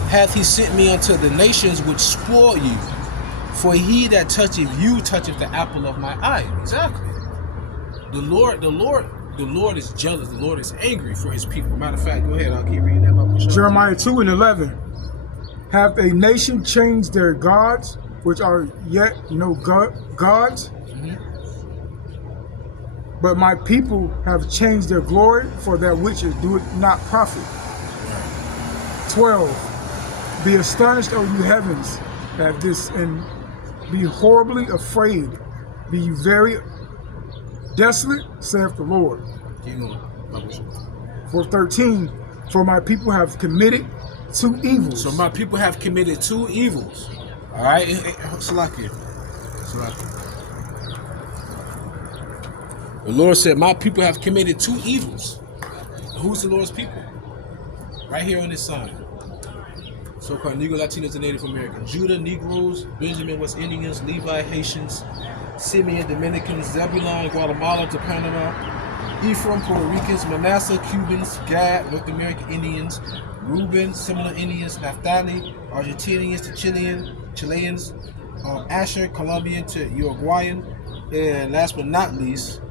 hath he sent me unto the nations which spoil you. For he that toucheth you toucheth the apple of my eye. Exactly. The Lord is jealous. The Lord is angry for his people. Matter of fact, go ahead. I'll keep reading that Bible. Jeremiah 2:11. Have a nation changed their gods, which are yet no gods? Mm-hmm. But my people have changed their glory for that which it doeth not profit. 12. Be astonished, O you heavens, at this, and be horribly afraid. Be you very desolate, saith the Lord. For 13. For my people have committed 2 evils. So my people have committed 2 evils. All right, Salakia. The Lord said, my people have committed 2 evils. Who's the Lord's people? Right here on this sign. So-called Negro, Latinos, and Native Americans. Judah, Negroes, Benjamin, West Indians, Levi, Haitians, Simeon, Dominicans, Zebulon, Guatemala to Panama, Ephraim, Puerto Ricans, Manasseh, Cubans, Gad, North American Indians, Reuben, similar Indians, Naphtali, Argentinians to Chileans, Asher, Colombian to Uruguayan, and last but not least,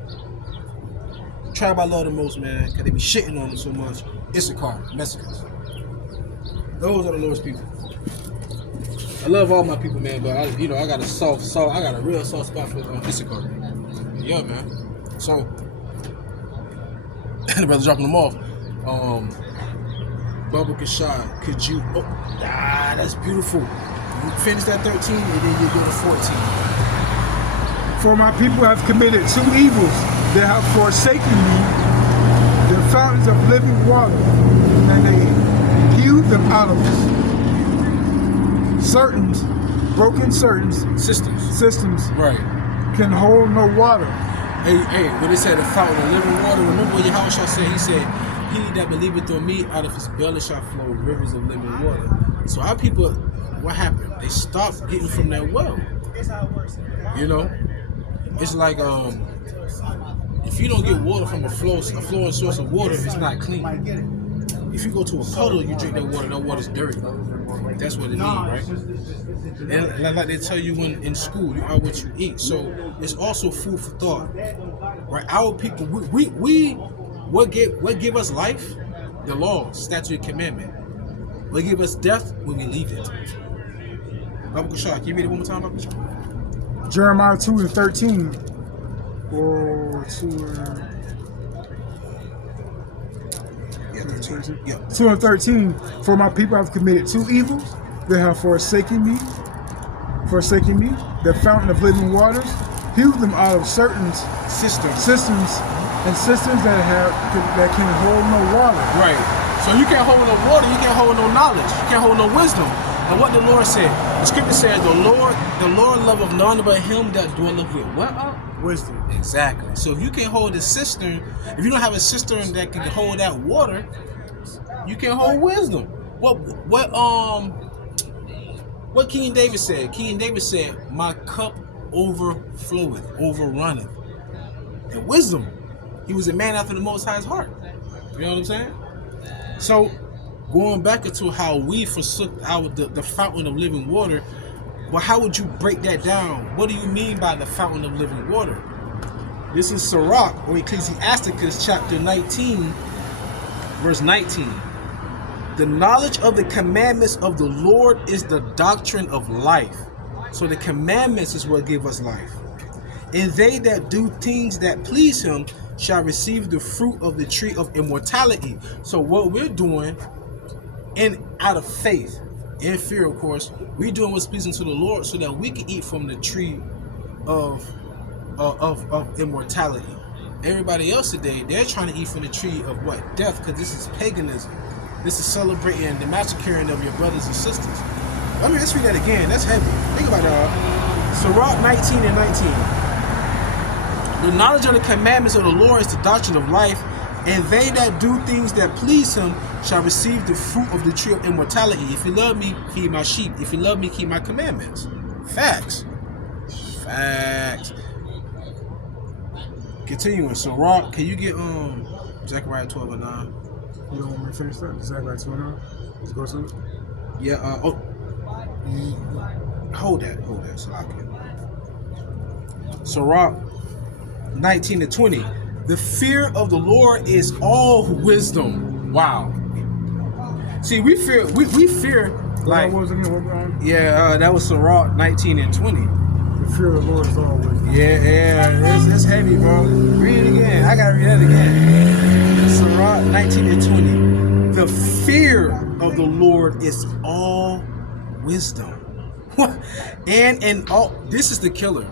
tribe I love the most, man, because they be shitting on them so much, Issachar, Mexicans. Those are the Lord's people. I love all my people, man, but I got a real soft spot for Issachar. Yeah, man. So, the brother dropping them off. Bubba Kashad, could you? Oh, that's beautiful. You finish that 13, and then you go to 14. For my people have committed 2 evils. They have forsaken me, the fountains of living water, and they hewed them out of broken systems Right. can hold no water. Hey, when it said the fountain of living water, remember what Yahushua said? He said, he that believeth on me, out of his belly shall flow rivers of living water. So our people, what happened? They stopped getting from that well. You know? It's like, if you don't get water from a flowing source of water, it's not clean. If you go to a puddle, you drink that water's dirty. That's what it means, right? And like they tell you in school, you are what you eat. So it's also food for thought, right? Our people, what give us life? The law, statute, commandment. What give us death? When we leave it. Baba Kushak, can you read it one more time, Baba Kushak? Jeremiah 2:13. Or 2:13. For my people have committed 2 evils. They have forsaken me, the fountain of living waters, hewed them out of certain cisterns that can hold no water. Right. So you can't hold no water, you can't hold no knowledge, you can't hold no wisdom. And what the Lord said, the scripture says, the Lord loveth none but him that dwelleth with what? Wisdom. Exactly. So if you can't hold a cistern, if you don't have a cistern that can hold that water, you can't hold wisdom. What King David said? King David said, my cup overfloweth, overrunneth. And wisdom. He was a man after the Most High's heart. You know what I'm saying? So, going back into how we forsook the fountain of living water, well, how would you break that down? What do you mean by the fountain of living water? This is Sirach, or Ecclesiasticus chapter 19, verse 19. The knowledge of the commandments of the Lord is the doctrine of life. So the commandments is what give us life. And they that do things that please him shall receive the fruit of the tree of immortality. So what we're doing And out of faith and fear, of course, we doing what's pleasing to the Lord so that we can eat from the tree of immortality. Everybody else today, they're trying to eat from the tree of what? Death, because this is paganism. This is celebrating the massacring of your brothers and sisters. Let's read that again. That's heavy. Think about it. Sirach 19 and 19. The knowledge of the commandments of the Lord is the doctrine of life, and they that do things that please him shall receive the fruit of the tree of immortality. If you love me, feed my sheep. If you love me, keep my commandments. Facts. Facts. Continuing. Sirach, can you get Zechariah 12 and 9? You don't want me to finish that? Zechariah 12 and 9? Let's go to it. Yeah, hold that, Salakia. Sirach 19 to 20. The fear of the Lord is all wisdom. Wow. See, we fear like what was it again? that was Sirach 19 and 20. The fear of the Lord is all wisdom. Yeah, that's heavy, bro. Read it again. I gotta read that again. Sirach 19 and 20. The fear of the Lord is all wisdom. And in all, this is the killer.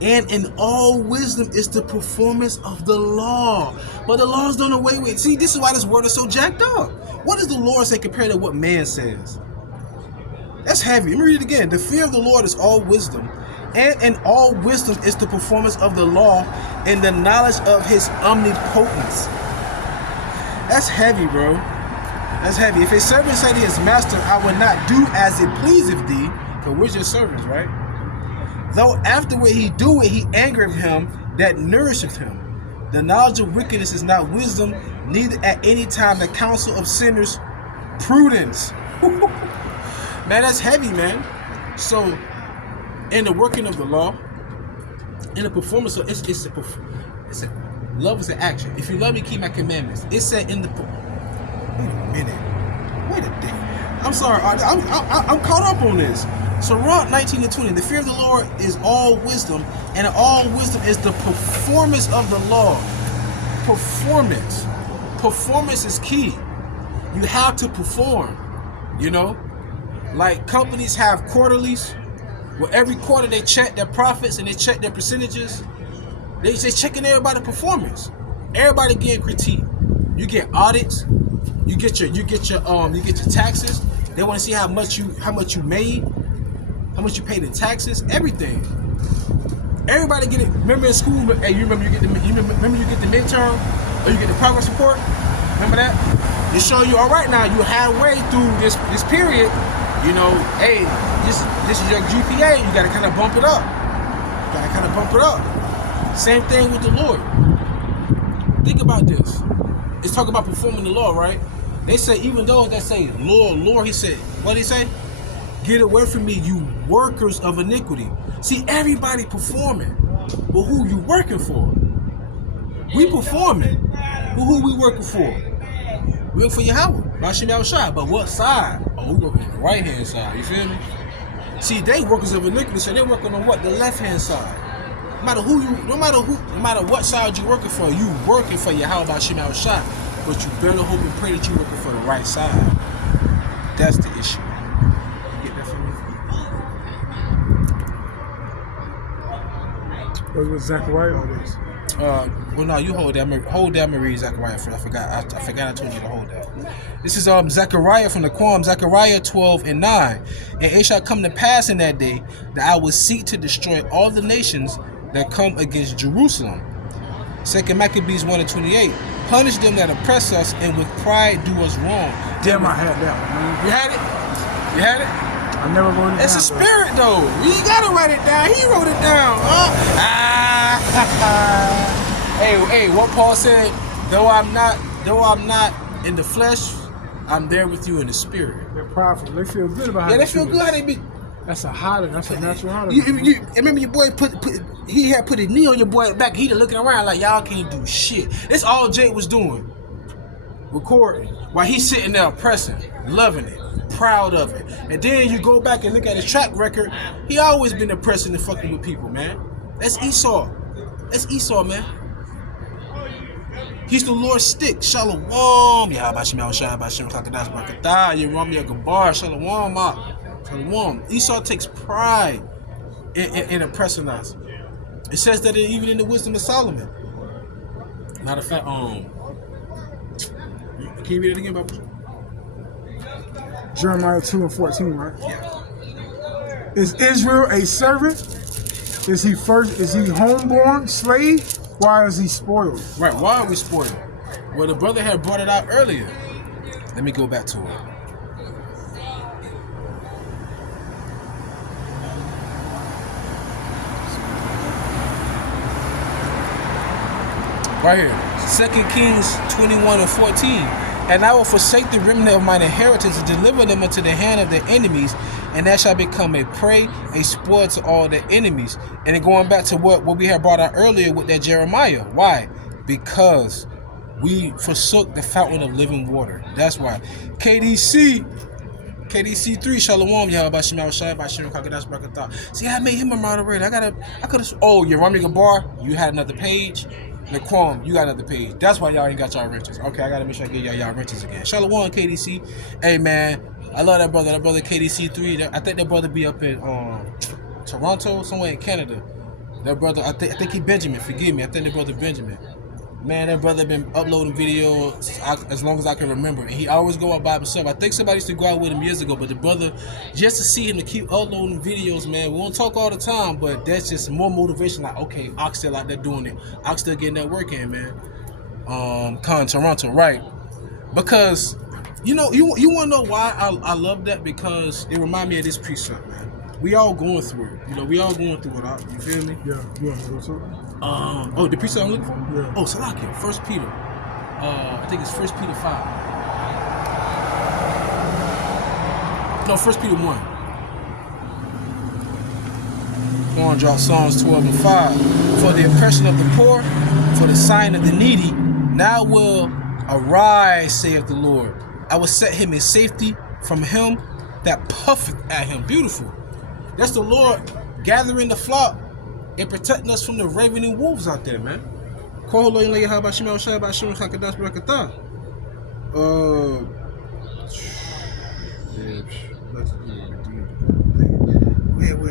And in all wisdom is the performance of the law. But the law is done away with. See, this is why this word is so jacked up. What does the Lord say compared to what man says? That's heavy. Let me read it again. The fear of the Lord is all wisdom. And in all wisdom is the performance of the law and the knowledge of his omnipotence. That's heavy, bro. That's heavy. If a servant say to his master, I will not do as it pleaseth thee, because we're just servants, right? Though afterward he do it, he angereth him that nourisheth him. The knowledge of wickedness is not wisdom, neither at any time the counsel of sinners prudence. Man, that's heavy, man. So, in the working of the law, in the performance of it's a love is an action. If you love me, keep my commandments. It said in the. Wait a minute. Wait a minute. I'm sorry. I'm caught up on this. Sirach 19 and 20. The fear of the Lord is all wisdom, and all wisdom is the performance of the law. Performance. Performance is key. You have to perform. You know, like companies have quarterlies. Well, every quarter they check their profits and they check their percentages. They checking everybody's performance. Everybody getting critique. You get audits. You get your taxes. They want to see how much you made, how much you paid in taxes, everything. Everybody get it. Remember in school? Hey, you remember you get the midterm or you get the progress report? Remember that? It show you all right now. You halfway through this period. You know, hey, this is your GPA. You gotta kind of bump it up. Same thing with the Lord. Think about this. It's talking about performing the law, right? They say, even though they say, Lord, Lord, he said, what did he say? Get away from me, you workers of iniquity. See, everybody performing. But who you working for? We performing. But who we working for? We work for Yahweh, Hashem Yahushua. But what side? Oh, we working on the right hand side. You feel me? See, they workers of iniquity, so they're working on what? The left hand side. No matter what side you working for, you working for Yahweh Hashem Yahushua. But you better hope and pray that you working for the right side. That's the issue. You get that from me? What was Zechariah on this? Well, no, you hold that. Hold that, Marie Zechariah. I forgot. I told you to hold that. This is Zechariah from the Quam, Zechariah 12 and 9. And it shall come to pass in that day that I will seek to destroy all the nations that come against Jerusalem. 2 Maccabees 1 and 28. Punish them that oppress us and with pride do us wrong. Damn, I had that one, man. You had it? You had it? I never wrote it down. It's a spirit, though. You gotta write it down. He wrote it down. Hey, what Paul said, though I'm not in the flesh, I'm there with you in the spirit. They're prideful. They feel good about how they feel good how they be. That's a holler. That's a natural holler. You remember your boy he had put his knee on your boy back. He looking around like y'all can't do shit. That's all Jake was doing. Recording. While he's sitting there oppressing, loving it, proud of it. And then you go back and look at his track record, he always been oppressing and fucking with people, man. That's Esau. That's Esau, man. He's the Lord's stick. Shalom. Yahabashim Shabashim Kakadash Barakatah. Yeramiah Gabar. Shalom. Shalom. Esau takes pride in oppressing us. It says that even in the wisdom of Solomon. Matter of fact, can you read it again, Bible? Jeremiah 2:14, right? Yeah. Is Israel a servant? Is he homeborn slave? Why is he spoiled? Right. Why are we spoiled? Well, the brother had brought it out earlier. Let me go back to it. Right here, 2 Kings 21:14. And I will forsake the remnant of mine inheritance and deliver them into the hand of their enemies, and that shall become a prey, a spoil to all their enemies. And then going back to what we had brought out earlier with that Jeremiah. Why? Because we forsook the fountain of living water. That's why. KDC3, Shalom, Yahabashim Shabashim Kakadash Barakatah. See, I made him a moderator. I could have. Oh, Yerami Gabar, you had another page. Naquam, you got another page. That's why y'all ain't got y'all wrenches. Okay, I gotta make sure I get y'all wrenches again. Shalom, KDC. Hey man, I love that brother. That brother KDC3. I think that brother be up in Toronto, somewhere in Canada. That brother, I think he Benjamin. Forgive me. I think that brother Benjamin. Man, that brother been uploading videos as long as I can remember. And he always go out by himself. I think somebody used to go out with him years ago, but the brother, just to see him to keep uploading videos, man, we won't talk all the time, but that's just more motivation. Like, okay, Ox still out there doing it. Ox still getting that work in, man. Toronto, right. Because, you want to know why I love that? Because it reminds me of this precept, man. We all going through it. We all going through it. You feel me? Yeah. You want to go through it? The precept I'm looking for? Yeah. Oh, Salakia, 1 Peter. I think it's 1 Peter 5. No, 1 Peter 1. Go on, drop Psalms 12 and 5. For the oppression of the poor, for the sign of the needy, now will arise, saith the Lord. I will set him in safety from him that puffeth at him. Beautiful. That's the Lord gathering the flock and protecting us from the ravening wolves out there, man. Where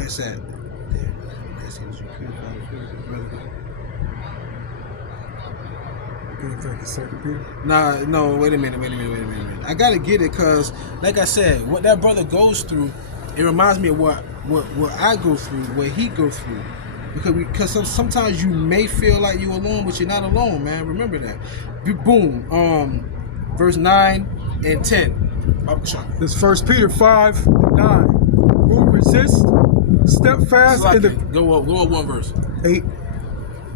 is that? No, wait a minute. I gotta get it, cause like I said, what that brother goes through, it reminds me of what I go through, what he goes through. Because sometimes you may feel like you're alone, but you're not alone, man. Remember that. Boom. Verse 9 and 10. This 1 Peter 5 and 9. Who resists, steadfast in the... Go up one verse. 8.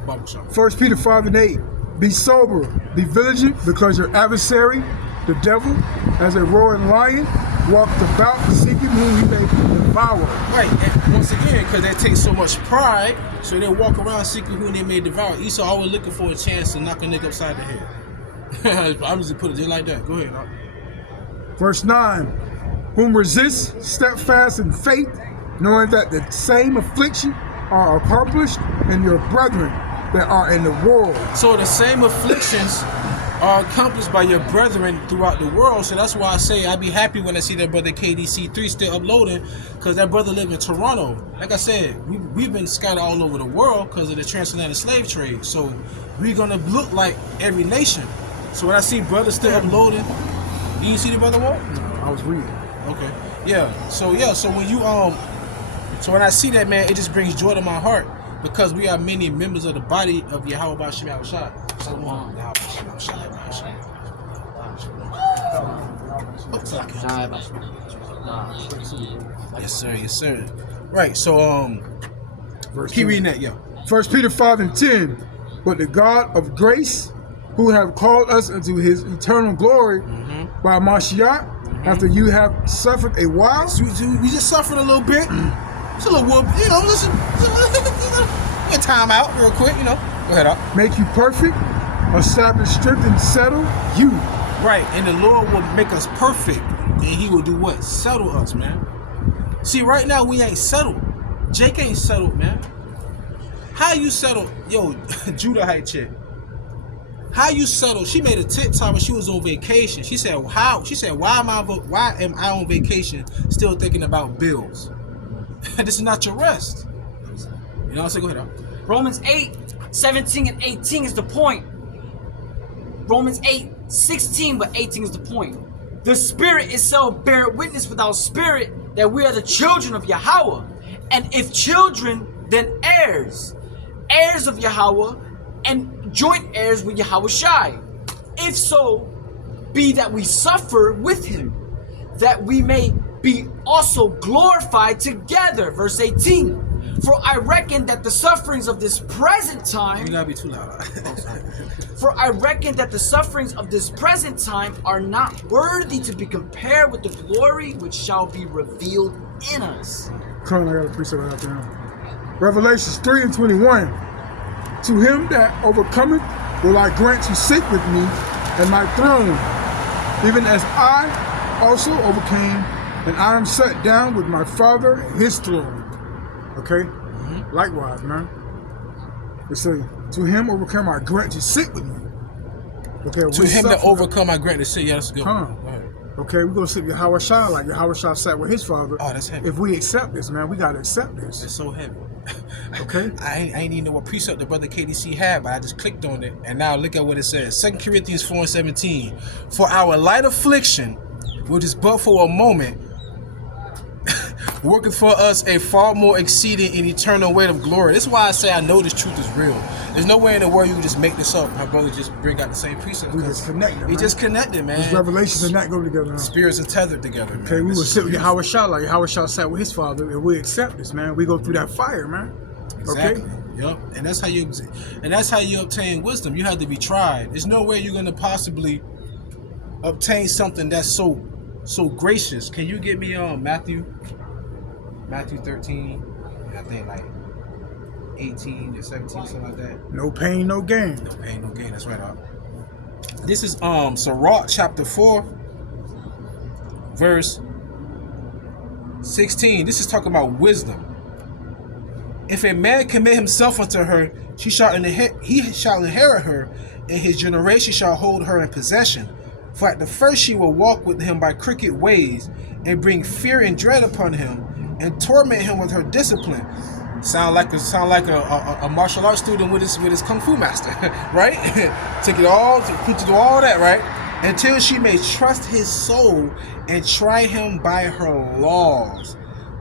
1 Peter 5 and 8. Be sober, be vigilant, because your adversary, the devil, as a roaring lion, walked about seeking whom he may devour. Right, and once again, because they take so much pride, so they walk around seeking who they may devour. Esau always looking for a chance to knock a nigga upside the head. I'm just put it just like that. Go ahead. Verse 9. Whom resist steadfast in faith, knowing that the same affliction are accomplished in your brethren that are in the world. So the same afflictions are accomplished by your brethren throughout the world. So that's why I say I'd be happy when I see that brother KDC3 still uploading, because that brother live in Toronto. Like I said, we've been scattered all over the world because of the transatlantic slave trade. So we're gonna look like every nation. So when I see brothers still uploading, do you see the brother walk? No, I was reading. Okay. Yeah. So when you so when I see that, man, it just brings joy to my heart, because we are many members of the body of Yahweh Shemel Shah. Yes, sir. Right, so keep reading that, yeah. 1 Peter 5 and 10. But the God of grace, who have called us into his eternal glory by Mashiach, after you have suffered a while. We just suffered a little bit. It's a little whoop, just get time out real quick, Go ahead, up. Make you perfect, establish, strengthen, settle you. Right, and the Lord will make us perfect, and he will do what? Settle us, man. See, right now we ain't settled. Jake ain't settled, man. How you settled? Yo, Judah height chick. How you settle? She made a TikTok when she was on vacation. She said, "How?" She said, "Why am I on vacation still thinking about bills? This is not your rest." You know what I'm saying? Go ahead. Romans 8:17 and 18 is the point. Romans 8:16, but 18 is the point. The Spirit itself bear witness with our spirit that we are the children of Yahweh. And if children, then heirs. Heirs of Yahweh and joint heirs with Yahweh Shai. If so, be that we suffer with him, that we may be also glorified together. Verse 18. For I reckon that the sufferings of this present time... You gotta be too loud. For I reckon that the sufferings of this present time are not worthy to be compared with the glory which shall be revealed in us. Come on, I got a precept right after him. Revelations 3:21. To him that overcometh will I grant to sit with me in my throne, even as I also overcame, and I am set down with my Father in his throne. Okay? Likewise, man. They say, to him overcome I grant to sit with me. Okay, To him that overcome, I grant to sit. Yeah, that's a good one. Okay, we're going to sit with Yahweh Shai like Yahweh Shai sat with his father. Oh, that's heavy. If we accept this, man, we got to accept this. It's so heavy. Okay? I ain't even know what precept the brother KDC had, but I just clicked on it, and now look at what it says. 2 Corinthians 4:17. For our light affliction, which is but for a moment, working for us a far more exceeding and eternal weight of glory. This is why I say I know this truth is real. There's no way in the world you can just make this up. My brother just bring out the same precept. We just connected, He just connected, man. These revelations and that go together, man. Spirits are tethered together, man. Okay, we will sit with Yahweh Shai like Yahweh Shai sat with his father, and we accept this, man. We go through that fire, man. Exactly. Okay? Yep. And that's how you obtain wisdom. You have to be tried. There's no way you're gonna possibly obtain something that's so gracious. Can you get me Matthew 13, I think like 18 or 17, something like that. No pain, no gain. No pain, no gain. That's right, Op. This is Sirach chapter 4, verse 16. This is talking about wisdom. If a man commit himself unto her, he shall inherit her, and his generation shall hold her in possession. For at the first she will walk with him by crooked ways, and bring fear and dread upon him, and torment him with her discipline. Sound like a martial arts student with his kung fu master, right? Take it all, put to do all that, right? Until she may trust his soul and try him by her laws.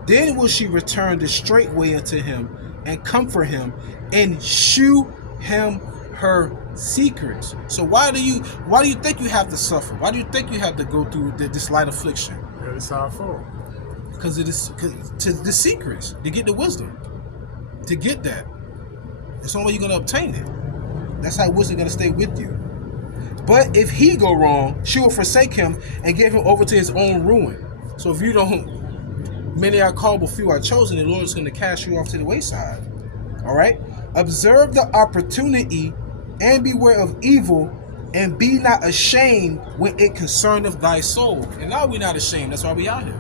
Then will she return the straight way unto him, and comfort him, and shew him her secrets. So why do you think you have to suffer? Why do you think you have to go through this light affliction? Yeah, it's our fault. Because it is to the secrets, to get the wisdom, to get that. That's the only way you're gonna obtain it. That's how wisdom gonna stay with you. But if he go wrong, she will forsake him and give him over to his own ruin. So if you don't, many are called, but few are chosen, the Lord is gonna cast you off to the wayside. All right. Observe the opportunity and beware of evil, and be not ashamed when it concerneth thy soul. And now we're not ashamed. That's why we out here.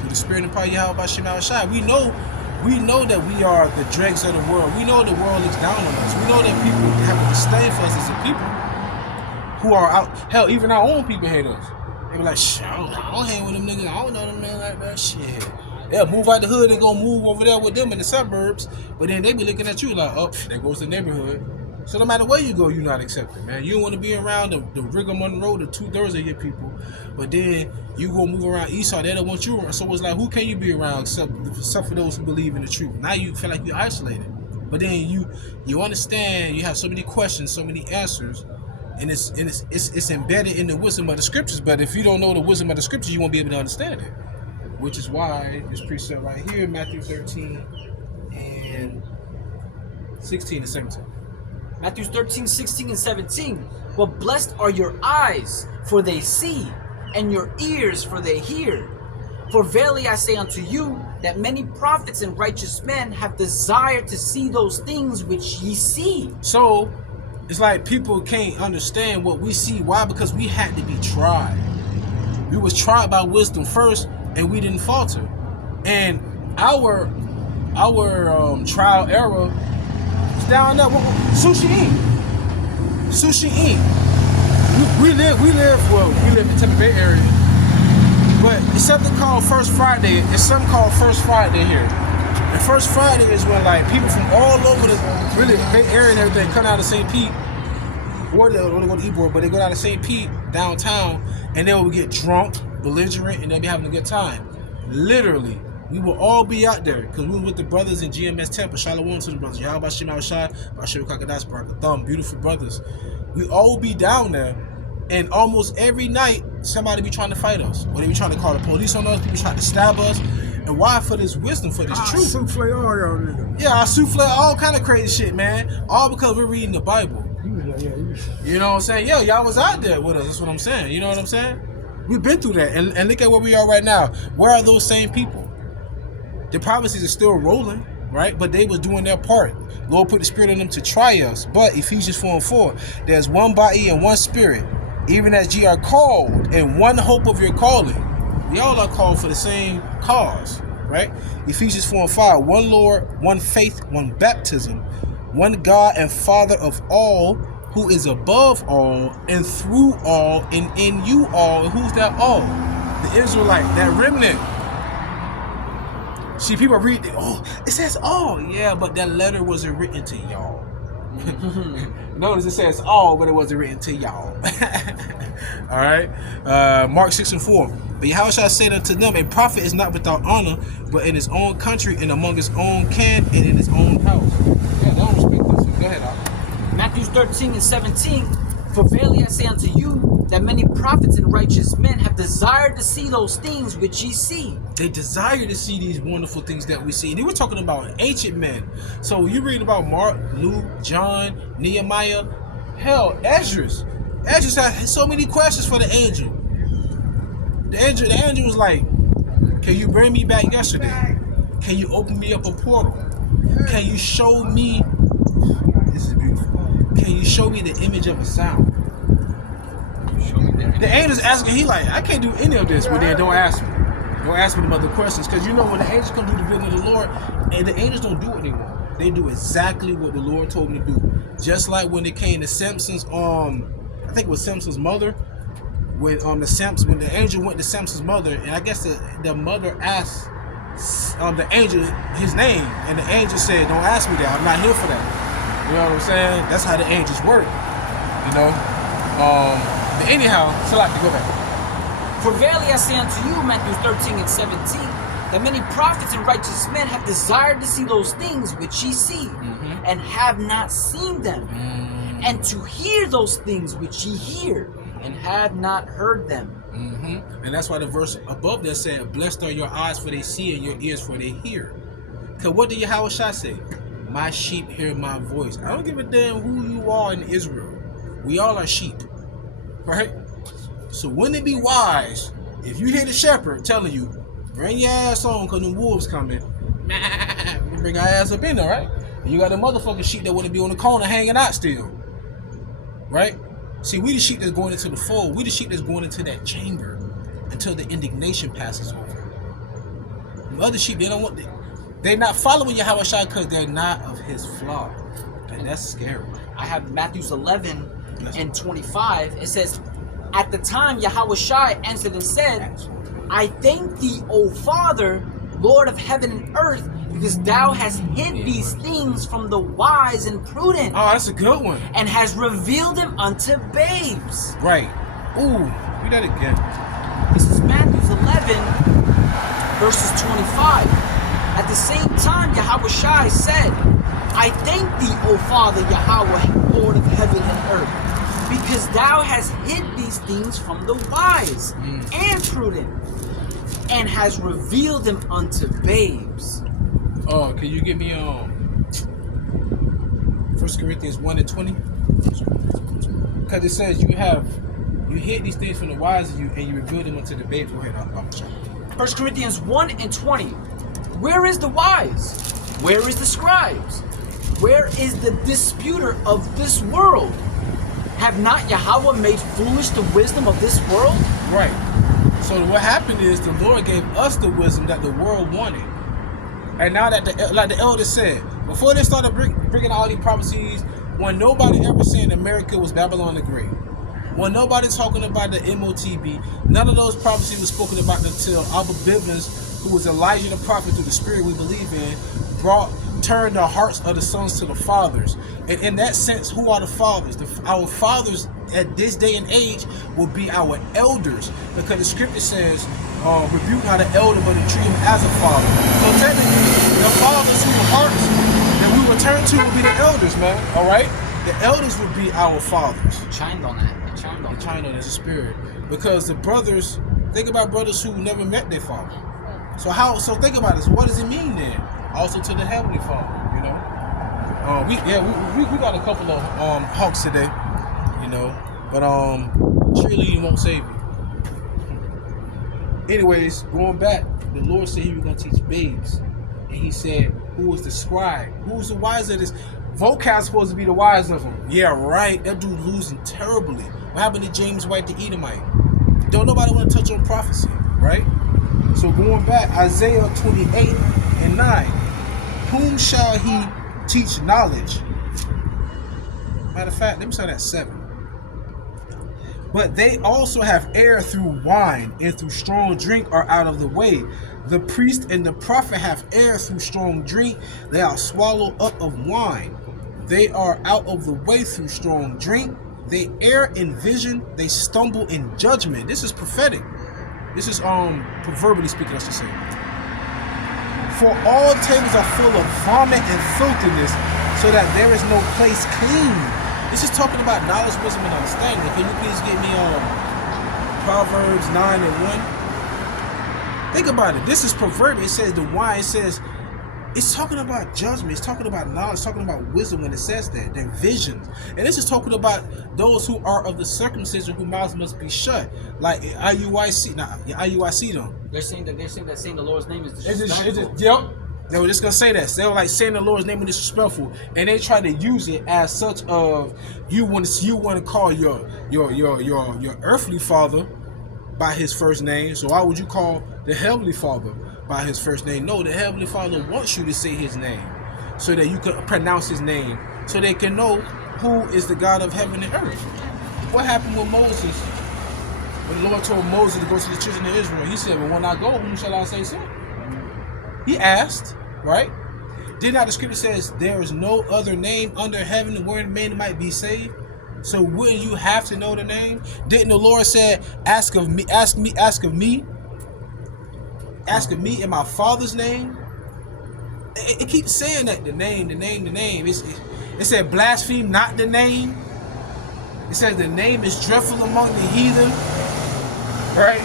Through the Spirit and power of Yahweh by Shema Shai. We know that we are the dregs of the world. We know the world looks down on us. We know that people have a disdain for us as a people who are out. Hell, even our own people hate us. They be like, shit, I don't hang with them niggas. I don't know them niggas like that shit. They'll move out the hood and go move over there with them in the suburbs. But then they be looking at you like, oh, there goes the neighborhood. So no matter where you go, you're not accepted, man. You don't want to be around the Rigor Monroe, the 2/3 of your people. But then you go move around Esau, they don't want you around. So it's like, who can you be around except for those who believe in the truth? Now you feel like you're isolated. But then you understand, you have so many questions, so many answers, and it's embedded in the wisdom of the scriptures. But if you don't know the wisdom of the scriptures, you won't be able to understand it. Which is why this precept right here, Matthew 13 and 16 and 17. Matthew 13, 16, and 17. But blessed are your eyes, for they see, and your ears, for they hear. For verily I say unto you, that many prophets and righteous men have desired to see those things which ye see. So, it's like people can't understand what we see. Why? Because we had to be tried. We was tried by wisdom first, and we didn't falter. And our trial error is down there. Sushi Inc. Sushi Inc. We live in the Tampa Bay area. But it's something called First Friday. It's something called First Friday here. And First Friday is when like people from all over the really Bay Area and everything come out of St. Pete. Or they go to Ybor, but they go down to St. Pete downtown and they will get drunk, belligerent, and they'll be having a good time. Literally, we will all be out there because we were with the brothers in GMS Temple. Shalom to the brothers. Yahweh Shem Shai, Bashir Kakadas, Barakatham, beautiful brothers. We all be down there, and almost every night somebody be trying to fight us, or they be trying to call the police on us. People trying to stab us. And why? For this wisdom, for this truth. Souffle all y'all niggas. Yeah, I souffle all kind of crazy shit, man. All because we're reading the Bible. You know what I'm saying? Yo, y'all was out there with us. That's what I'm saying. You know what I'm saying? We've been through that. And look at where we are right now. Where are those same people? The prophecies are still rolling, right? But they was doing their part. Lord put the Spirit in them to try us. But Ephesians 4:4, there's one body and one Spirit, even as ye are called, and one hope of your calling. We all are called for the same cause, right? Ephesians 4:5, one Lord, one faith, one baptism, one God and Father of all, who is above all and through all and in you all. And who's that all? The Israelite, that remnant. See, people read, it says all. Yeah, but that letter wasn't written to y'all. Notice it says all, but it wasn't written to y'all. All right. Mark 6:4. But Yahushua said unto them, a prophet is not without honor, but in his own country and among his own kin and in his own house. Yeah, they don't respect this. Go ahead, Al. Matthew 13:17. For verily I say unto you, that many prophets and righteous men have desired to see those things which ye see. They desire to see these wonderful things that we see. And they were talking about ancient men. So you read about Mark, Luke, John, Nehemiah, hell, Esdras. Esdras had so many questions for the angel. The angel was like, can you bring me back yesterday? Can you open me up a portal? Can you show me, this is beautiful, can you show me the image of a sound? The angel's asking, he like, I can't do any of this, but then don't ask me. Don't ask me them other questions, because you know when the angels come do the business of the Lord, and the angels don't do it anymore. They do exactly what the Lord told them to do. Just like when it came to Samson's, I think it was Samson's mother, when the angel went to Samson's mother, and I guess the mother asked the angel his name, and the angel said, don't ask me that, I'm not here for that. You know what I'm saying? That's how the angels work. You know? But anyhow, so like to go back. For verily I say unto you, Matthew 13:17, that many prophets and righteous men have desired to see those things which ye see, and have not seen them, and to hear those things which ye hear, and have not heard them. And that's why the verse above there said, blessed are your eyes for they see, and your ears for they hear. Because what did Yahushua say? My sheep hear my voice. I don't give a damn who you are in Israel. We all are sheep, right? So wouldn't it be wise if you hear the shepherd telling you, bring your ass on because the wolves coming. We bring our ass up in there, right? And you got the motherfucking sheep that want to be on the corner hanging out still, right? See, we the sheep that's going into the fold. We the sheep that's going into that chamber until the indignation passes over. The other sheep, they don't want. They're not following Yahushua because they're not of his flock, and that's scary. I have Matthew 11:25. It says, at the time Yahushua answered and said, I thank thee, O Father, Lord of heaven and earth, because thou hast hid these things from the wise and prudent. Oh, that's a good one. And has revealed them unto babes. Right. Ooh, read that again. This is Matthew 11:25. At the same time, Yahushua said, I thank thee, O Father, Yahweh, Lord of heaven and earth, because thou hast hid these things from the wise and prudent, and has revealed them unto babes. Oh, can you give me 1 Corinthians 1:20? Because it says you hid these things from the wise and you revealed them unto the babes. Go ahead, I'll check. 1 Corinthians 1:20. Where is the wise? Where is the scribes? Where is the disputer of this world? Have not Yahweh made foolish the wisdom of this world? Right. So what happened is the Lord gave us the wisdom that the world wanted. And now that like the elder said, before they started bringing all these prophecies when nobody ever saying America was Babylon the Great, when nobody talking about the MOTB, none of those prophecies was spoken about until Abba Bivens, who was Elijah the prophet through the spirit we believe in, turned the hearts of the sons to the fathers. And in that sense, who are the fathers? Our fathers at this day and age will be our elders, because the scripture says, rebuke not an elder, but treat him as a father. So technically, the fathers whose hearts that we return to will be the elders, man. All right, the elders would be our fathers. Chimed on that. China as a spirit, because the brothers, think about brothers who never met their father. So think about this. What does it mean then? Also to the heavenly Father, you know. We got a couple of hawks today, you know, but cheerleading won't save you. Anyways, going back, the Lord said He was gonna teach babes, and He said, "Who is the scribe? Who's the wise of this?" Vocab's supposed to be the wise of them. Yeah, right. That dude losing terribly. What happened to James White the Edomite? Don't nobody want to touch on prophecy, right? So going back, Isaiah 28:9. Whom shall he teach knowledge? Matter of fact, let me start at 7. But they also have erred through wine, and through strong drink are out of the way. The priest and the prophet have erred through strong drink. They are swallowed up of wine. They are out of the way through strong drink. They err in vision. They stumble in judgment. This is prophetic. This is proverbially speaking, I should say. For all tables are full of vomit and filthiness, so that there is no place clean. This is talking about knowledge, wisdom, and understanding. Can you please give me Proverbs 9:1? Think about it. This is proverb. It says the wine. It says it's talking about judgment. It's talking about knowledge. It's talking about wisdom when it says that. They're visions. And this is talking about those who are of the circumcision, whose mouths must be shut. Like IUIC. Nah, IUIC them. They're saying the Lord's name is disrespectful. Yep. They were just gonna say that. They were like saying the Lord's name is disrespectful, and they try to use it as such of you want to call your earthly father by his first name. So why would you call the heavenly Father by his first name? No, the heavenly Father wants you to say his name so that you can pronounce his name, so they can know who is the God of heaven and earth. What happened with Moses? When the Lord told Moses to go to the children of Israel, he said, "But when I go, whom shall I say so?" He asked, right? Did not the scripture says there is no other name under heaven where men might be saved? So wouldn't you have to know the name? Didn't the Lord say, ask of me in my Father's name? It keeps saying that, the name. It said blaspheme not the name. It says the name is dreadful among the heathen. Right?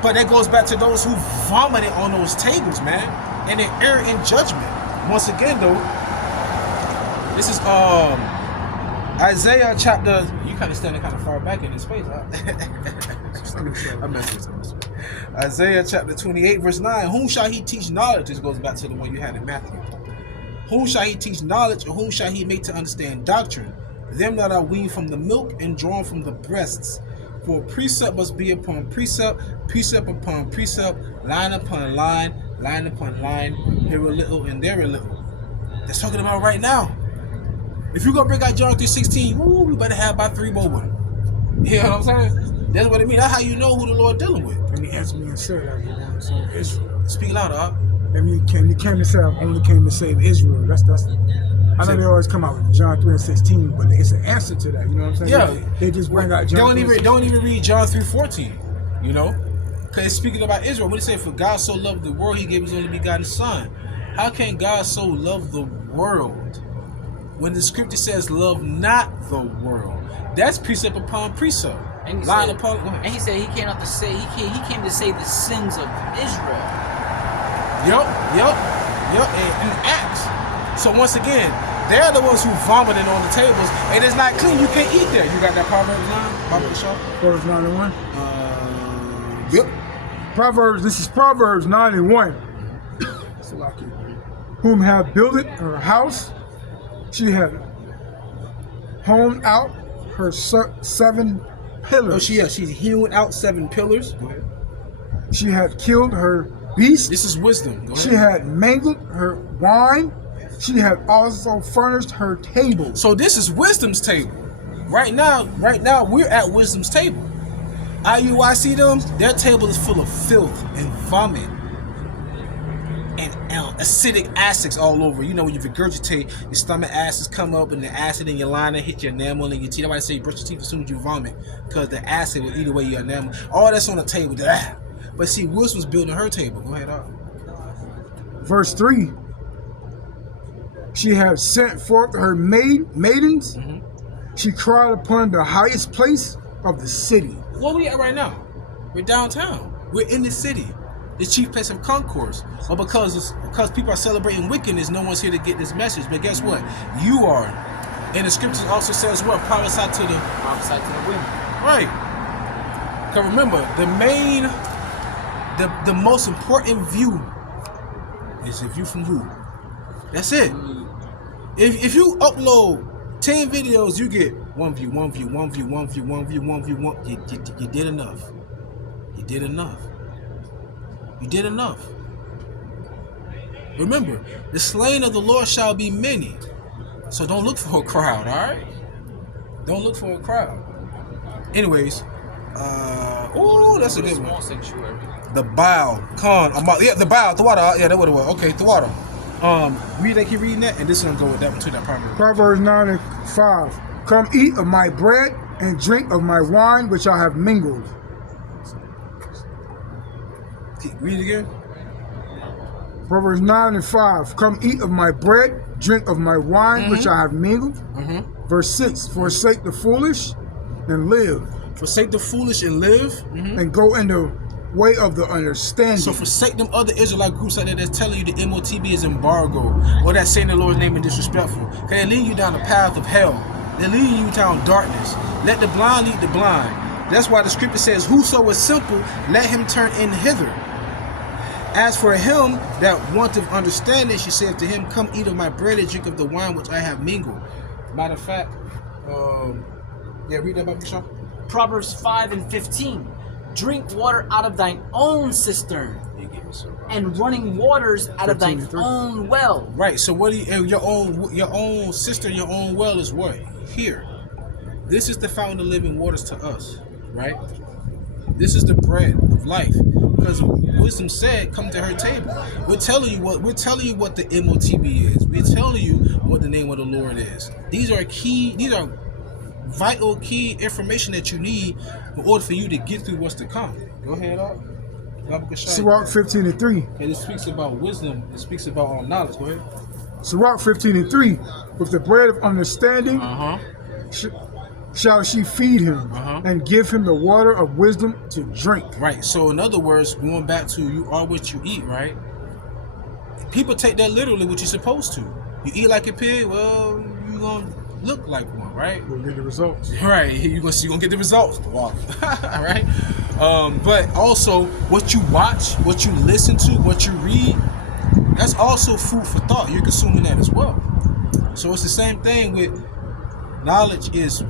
But that goes back to those who vomited on those tables, man. And they err in judgment. Once again, though, this is Isaiah chapter. You kind of standing kind of far back in this space, huh? I'm messing with you. Isaiah chapter 28, verse 9. Whom shall he teach knowledge? This goes back to the one you had in Matthew. Whom shall he teach knowledge, or whom shall he make to understand doctrine? Them that are weaned from the milk and drawn from the breasts. For precept must be upon precept, precept upon precept, line upon line, line upon line, here a little and there a little. That's talking about right now. If you're going to bring out John 3:16, we better have about 3 more with him. You know what I'm saying? That's what it means. That's how you know who the Lord dealing with. Let me answer me and say that. So Israel. Speak louder, huh? You came to say I only came to save Israel. That's I know they always come out with John 3:16, but it's an answer to that. You know what I'm saying? Yeah. They just bring out John. Don't even read John 3:14. You know, because it's speaking about Israel. What it say? For God so loved the world, He gave His only begotten Son. How can God so love the world when the scripture says, "Love not the world"? That's precept upon precept. And he said he came not to say he came to save the sins of Israel. Yup. And Acts. So once again, they're the ones who vomited on the tables, and it's not clean. You can't eat there. You got that Proverbs 9? Proverbs 9 and 1? Yep. This is Proverbs 9 and 1. Whom have builded her house, she had hewn out her 7 pillars. Oh, she's hewn out 7 pillars. Go ahead. She had killed her beast. This is wisdom. Go ahead. She had mangled her wine. She had also furnished her table. So this is wisdom's table. Right now, we're at wisdom's table. IUIC them, their table is full of filth and vomit and acidic acids all over. You know, when you regurgitate, your stomach acids come up and the acid in your lining hit your enamel and your teeth. That's why I say you brush your teeth as soon as you vomit, because the acid will eat away your enamel. All that's on the table. But see, wisdom's building her table. Go ahead, out. Verse 3. She had sent forth her maidens. Mm-hmm. She cried upon the highest place of the city. Where we at right now? We're downtown. We're in the city, the chief place of concourse. But because people are celebrating wickedness, no one's here to get this message. But guess what? You are. And the scriptures also says what? Prophesy to the women. Right. Because remember, the most important view is if you from who? That's it. If you upload 10 videos, you get one view. You did enough. You did enough. You did enough. Remember, the slain of the Lord shall be many. So don't look for a crowd, all right? Don't look for a crowd. Anyways, that's a good one. The Baal, the Baal, the water, yeah, that what it was. Okay, the water. Keep reading that, and this is gonna go with that one too. That proverb. Proverbs 9 and 5. Come eat of my bread and drink of my wine, which I have mingled. Read it again. Proverbs 9 and 5. Come eat of my bread, drink of my wine, which I have mingled. Verse 6. Forsake the foolish and live. Forsake the foolish and live. And go in the way of the understanding. So forsake them other Israelite groups out there that's telling you the MOTB is embargo, or that's saying the Lord's name is disrespectful. Because they lead you down the path of hell. They're leading you down darkness. Let the blind lead the blind. That's why the scripture says, whoso is simple, let him turn in hither. As for him that wanteth understanding, she said to him, come eat of my bread and drink of the wine which I have mingled. Matter of fact, read that about Bishop. Proverbs 5 and 15. Drink water out of thine own cistern, and running waters out of thine own well. Right. So what do you, your own cistern, your own well is what? Here. This is the fountain of living waters to us, right? This is the bread of life. Because wisdom said, come to her table. We're telling you what the MOTB is. We're telling you what the name of the Lord is. These are vital key information that you need in order for you to get through what's to come. Go ahead, up. Sirach 15 and 3. And it speaks about wisdom. It speaks about knowledge. Go ahead. Sirach 15 and 3. With the bread of understanding shall she feed him and give him the water of wisdom to drink. Right. So in other words, going back to you are what you eat, right? People take that literally, what you're supposed to. You eat like a pig, well, you're going to look like one, right? You'll get the results. Right. You're gonna get the results. Wow. All right. But also what you watch, what you listen to, what you read, that's also food for thought. You're consuming that as well. So it's the same thing with knowledge is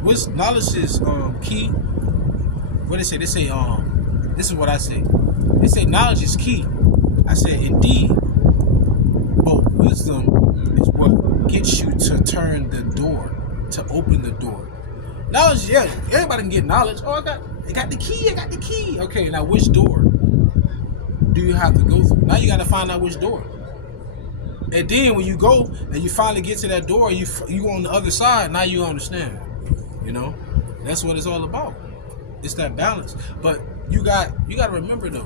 key. What they say? They say this is what I say. They say knowledge is key. I said indeed, but wisdom is what gets you to turn the door, to open the door. Knowledge, yeah, everybody can get knowledge. Oh, I got the key. Okay, now which door do you have to go through? Now you got to find out which door. And then when you go and you finally get to that door, you on the other side. Now you understand. You know, that's what it's all about. It's that balance. But you got to remember though.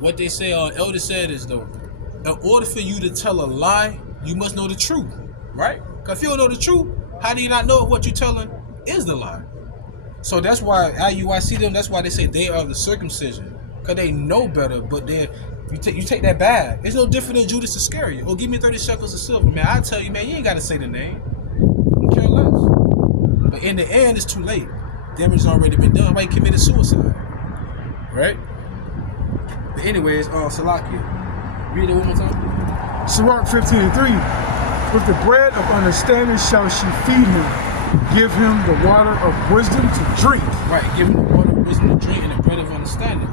What they say, Elder said is though, in order for you to tell a lie, you must know the truth, right? Because if you don't know the truth, how do you not know if what you're telling is the lie? So that's why IUIC them. That's why they say they are the circumcision, because they know better. But you take that bag. It's no different than Judas Iscariot. Oh, give me 30 shekels of silver, man. I tell you, man, you ain't got to say the name. You care less. But in the end, it's too late. Damage has already been done. Why you committed suicide, right? But anyways, Salakia, read it one more time. Sirach 15 and 3. With the bread of understanding shall she feed him. Give him the water of wisdom to drink. Right, give him the water of wisdom to drink and the bread of understanding.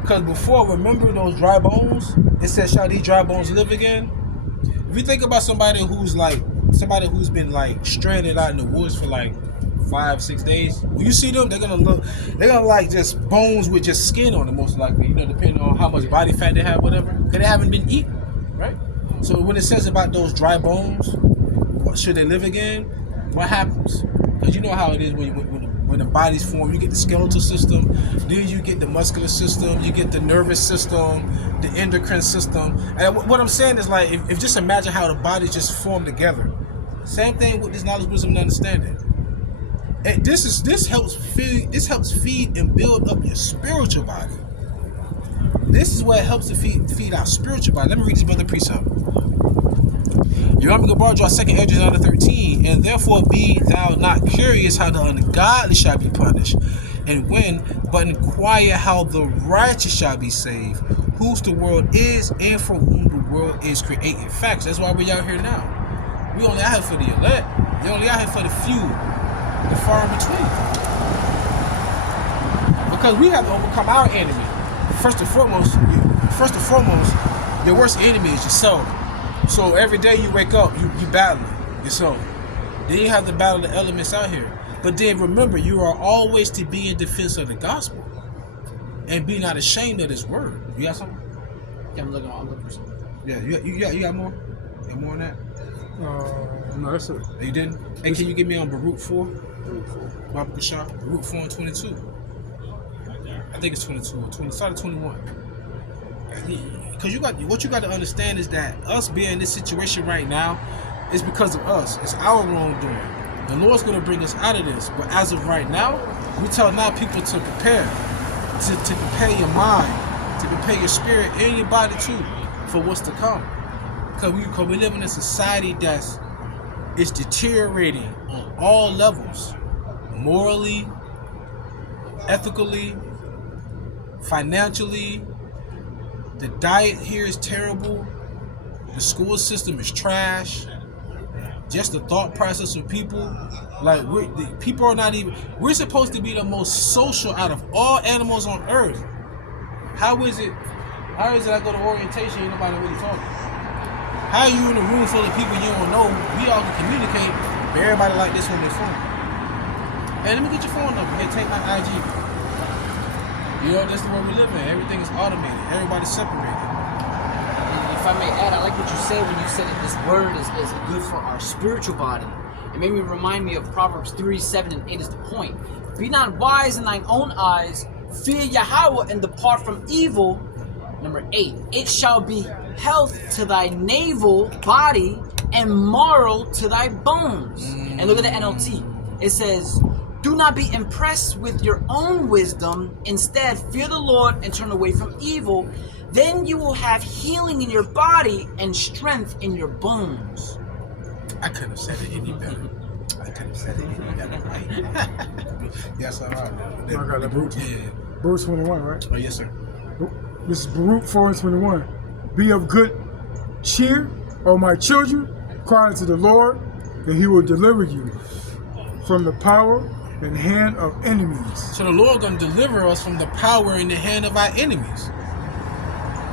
Because before, remember those dry bones? It said, shall these dry bones live again? If you think about somebody who's been like stranded out in the woods for like 5-6 days, when you see them, they're gonna like just bones with just skin on them, most likely, you know, depending on how much body fat they have, whatever, because they haven't been eaten, right? So when it says about those dry bones, should they live again? What happens? Because you know how it is when the bodies form. You get the skeletal system, then you get the muscular system, you get the nervous system, the endocrine system. And what I'm saying is, like, if just imagine how the bodies just form together. Same thing with this knowledge, wisdom, and understanding. And this helps feed and build up your spiritual body. This is what helps to feed our spiritual body. Let me read this brother precept. Yeramiah Gabar draw 2nd Edges under 13, and therefore be thou not curious how the ungodly shall be punished, and when, but inquire how the righteous shall be saved, whose the world is, and for whom the world is created. Facts. That's why we out here now. We only out here for the elect. We only out here for the few, the far in between. Because we have to overcome our enemy. First and foremost, your worst enemy is yourself. So every day you wake up, you battle yourself. Then you have to battle the elements out here. But then remember, you are always to be in defense of the gospel and be not ashamed of His word. You got something? Yeah, I'm looking for something. Yeah, you got more? You got more on that? No, that's it. You didn't? Hey, can you get me on Baruch 4? Baruch Shah, Baruch 4 and 22. I think it's 22 or 20. Start at 21. Because what you got to understand is that us being in this situation right now is because of us. It's our wrongdoing. The Lord's going to bring us out of this. But as of right now, we tell now people to prepare. To prepare your mind, to prepare your spirit and your body too for what's to come. Because we live in a society that's deteriorating on all levels. Morally, ethically, financially. The diet here is terrible. The school system is trash. Just the thought process of people. Like, people are not even... We're supposed to be the most social out of all animals on earth. How is it I go to orientation and nobody really talking? How are you in a room full of people you don't know? We all can communicate, but everybody like this on their phone. Hey, let me get your phone number. Hey, take my IG. You know, that's the world we live in. Everything is automated. Everybody's separated. If I may add, I like what you said when you said that this word is good for our spiritual body. It made me remind me of Proverbs 3, 7, and 8 is the point. Be not wise in thine own eyes. Fear Yahweh and depart from evil. Number 8. It shall be health to thy navel body and marrow to thy bones. And look at the NLT. It says, do not be impressed with your own wisdom. Instead, fear the Lord and turn away from evil. Then you will have healing in your body and strength in your bones. I couldn't have said it any better. Right? Yes, all right. I got that Baruch. Yeah. Baruch 21, right? Oh, yes, sir. This is Baruch 4 and 21. Be of good cheer, O my children, cry unto the Lord, and He will deliver you from the power and hand of enemies. So the Lord going to deliver us from the power and the hand of our enemies.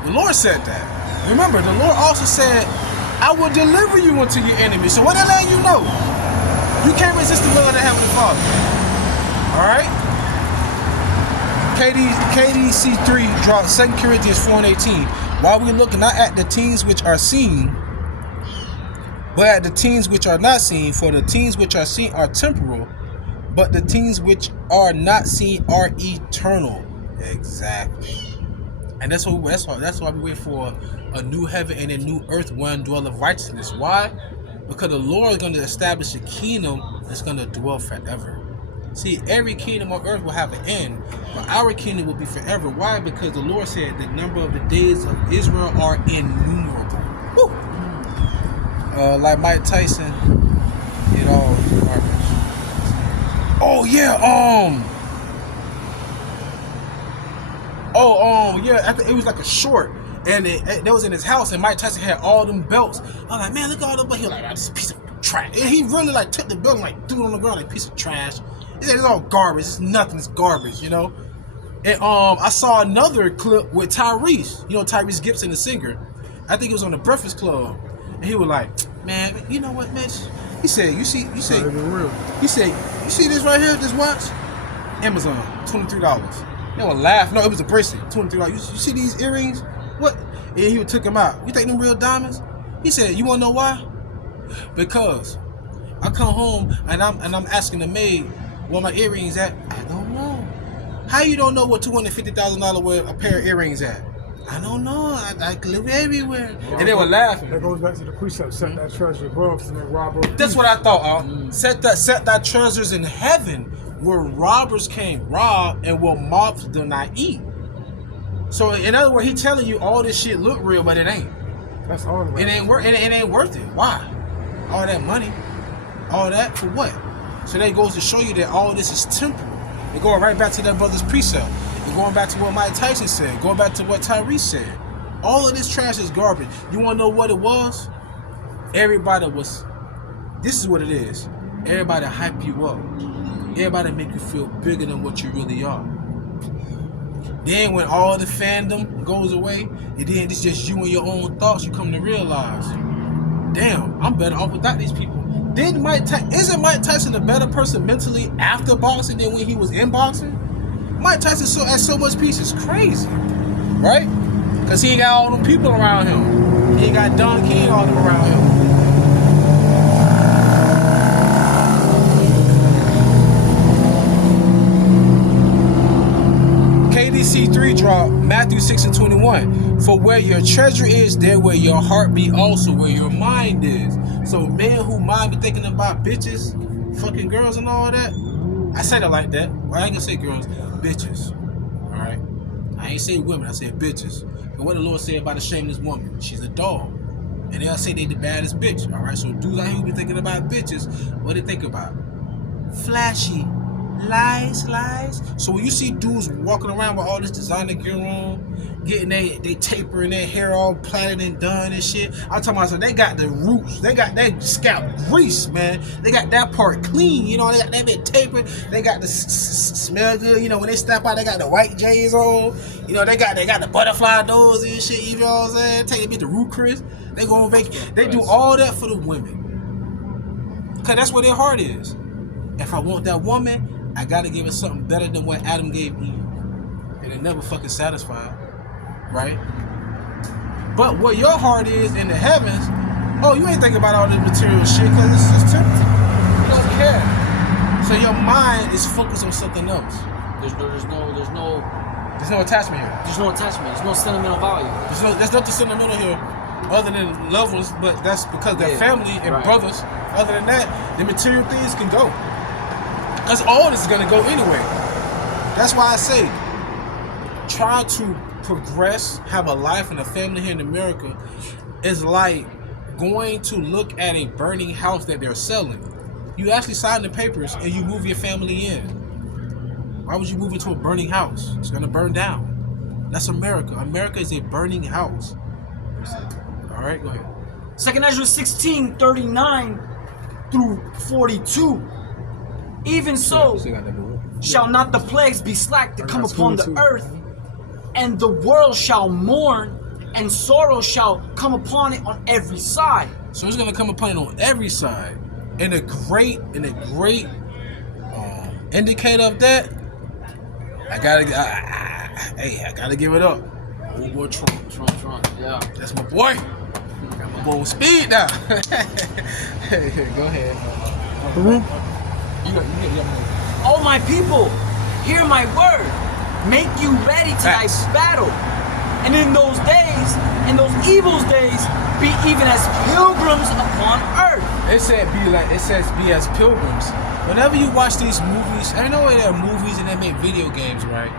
The Lord said that. Remember, the Lord also said, I will deliver you unto your enemies. So what that let you know? You can't resist the will of the Heavenly Father. Alright? KDC3 dropped 2 Corinthians 4 and 18. While we look not at the things which are seen, but at the things which are not seen, for the things which are seen are temporal, but the things which are not seen are eternal. Exactly. And that's why we wait for a new heaven and a new earth wherein dwelleth righteousness. Why? Because the Lord is going to establish a kingdom that's going to dwell forever. See, every kingdom on earth will have an end, but our kingdom will be forever. Why? Because the Lord said the number of the days of Israel are innumerable. Woo! Like Mike Tyson, you know. Oh yeah, yeah. It was like a short, and it was in his house, and Mike Tyson had all them belts. I was like, man, look at all them belts. He was like, that's a piece of trash. And he really like took the belt and like threw it on the ground like a piece of trash. He said it's all garbage. It's nothing. It's garbage, you know. And I saw another clip with Tyrese. You know Tyrese Gibson, the singer. I think it was on the Breakfast Club. And he was like, man, you know what, Mitch? He said, you see this right here, this watch? Amazon, $23. They were laughing. No, it was a bracelet, $23. You see these earrings? What? And he took them out. You think them real diamonds? He said, you wanna know why? Because I come home and I'm asking the maid where my earrings at. I don't know. How you don't know what $250,000 worth a pair of earrings at? I don't know. I live everywhere. And they were laughing. That goes back to the precept, set that treasure above and then rob. That's what I thought. Set that treasures in heaven where robbers can't rob and where moths do not eat. So in other words, he telling you all this shit look real, but it ain't. That's all the way. It ain't worth it. Why? All that money, all that for what? So that goes to show you that all this is temporal. They're going right back to that brother's precept. You're going back to what Mike Tyson said. Going back to what Tyrese said. All of this trash is garbage. You want to know what it was? Everybody was... This is what it is. Everybody hype you up. Everybody make you feel bigger than what you really are. Then when all the fandom goes away, and then it's just you and your own thoughts, you come to realize, damn, I'm better off without these people. Isn't Mike Tyson a better person mentally after boxing than when he was in boxing? Mike Tyson at so much peace is crazy, right? Because he ain't got all them people around him. He ain't got Don King all them around him. KDC3 drop, Matthew 6:21. For where your treasure is, there where your heart be also, where your mind is. So men who mind be thinking about bitches, fucking girls and all that. I said it like that. Well, I ain't gonna say girls, bitches. Alright? I ain't say women, I said bitches. But what the Lord said about a shameless woman? She's a dog. And they'll say they the baddest bitch. Alright, so dudes out here who be thinking about bitches, what they think about? Flashy. Lies. So when you see dudes walking around with all this designer gear on, getting they tapering their hair all plaited and done and shit, I'm talking about, so they got the roots, they got that scalp grease, man. They got that part clean, you know. They got that bit tapered. They got the smell good, you know. When they step out, they got the white J's on, you know. They got the butterfly nose and shit. You know what I'm saying? Take a bit the root crisp. They go on vacation. They do all that for the women, cause that's where their heart is. If I want that woman, I gotta give her something better than what Adam gave me. And it never fucking satisfied. Right? But what your heart is in the heavens, oh, you ain't thinking about all this material shit because it's just temporary. You don't care. So your mind is focused on something else. There's no attachment here. There's no attachment. There's no sentimental value. There's nothing sentimental here other than loved ones, but that's because they're family and brothers. Other than that, the material things can go. That's all this is gonna go anyway. That's why I say, try to progress, have a life and a family here in America is like going to look at a burning house that they're selling. You actually sign the papers and you move your family in. Why would you move into a burning house? It's gonna burn down. That's America. America is a burning house. All right, go ahead. 2 Ezra 16:39 through 42. Even so, shall not the plagues be slack to come upon the earth, and the world shall mourn, and sorrow shall come upon it on every side. So it's gonna come upon it on every side. And a great indicator of that, I gotta give it up. Old boy Trump, yeah, that's my boy. Got my boy with speed now. Go ahead. Oh my people, hear my word. Make you ready to thy battle. And in those days, in those evil days, be even as pilgrims upon earth. It says be as pilgrims. Whenever you watch these movies, I know there are movies and they make video games, right?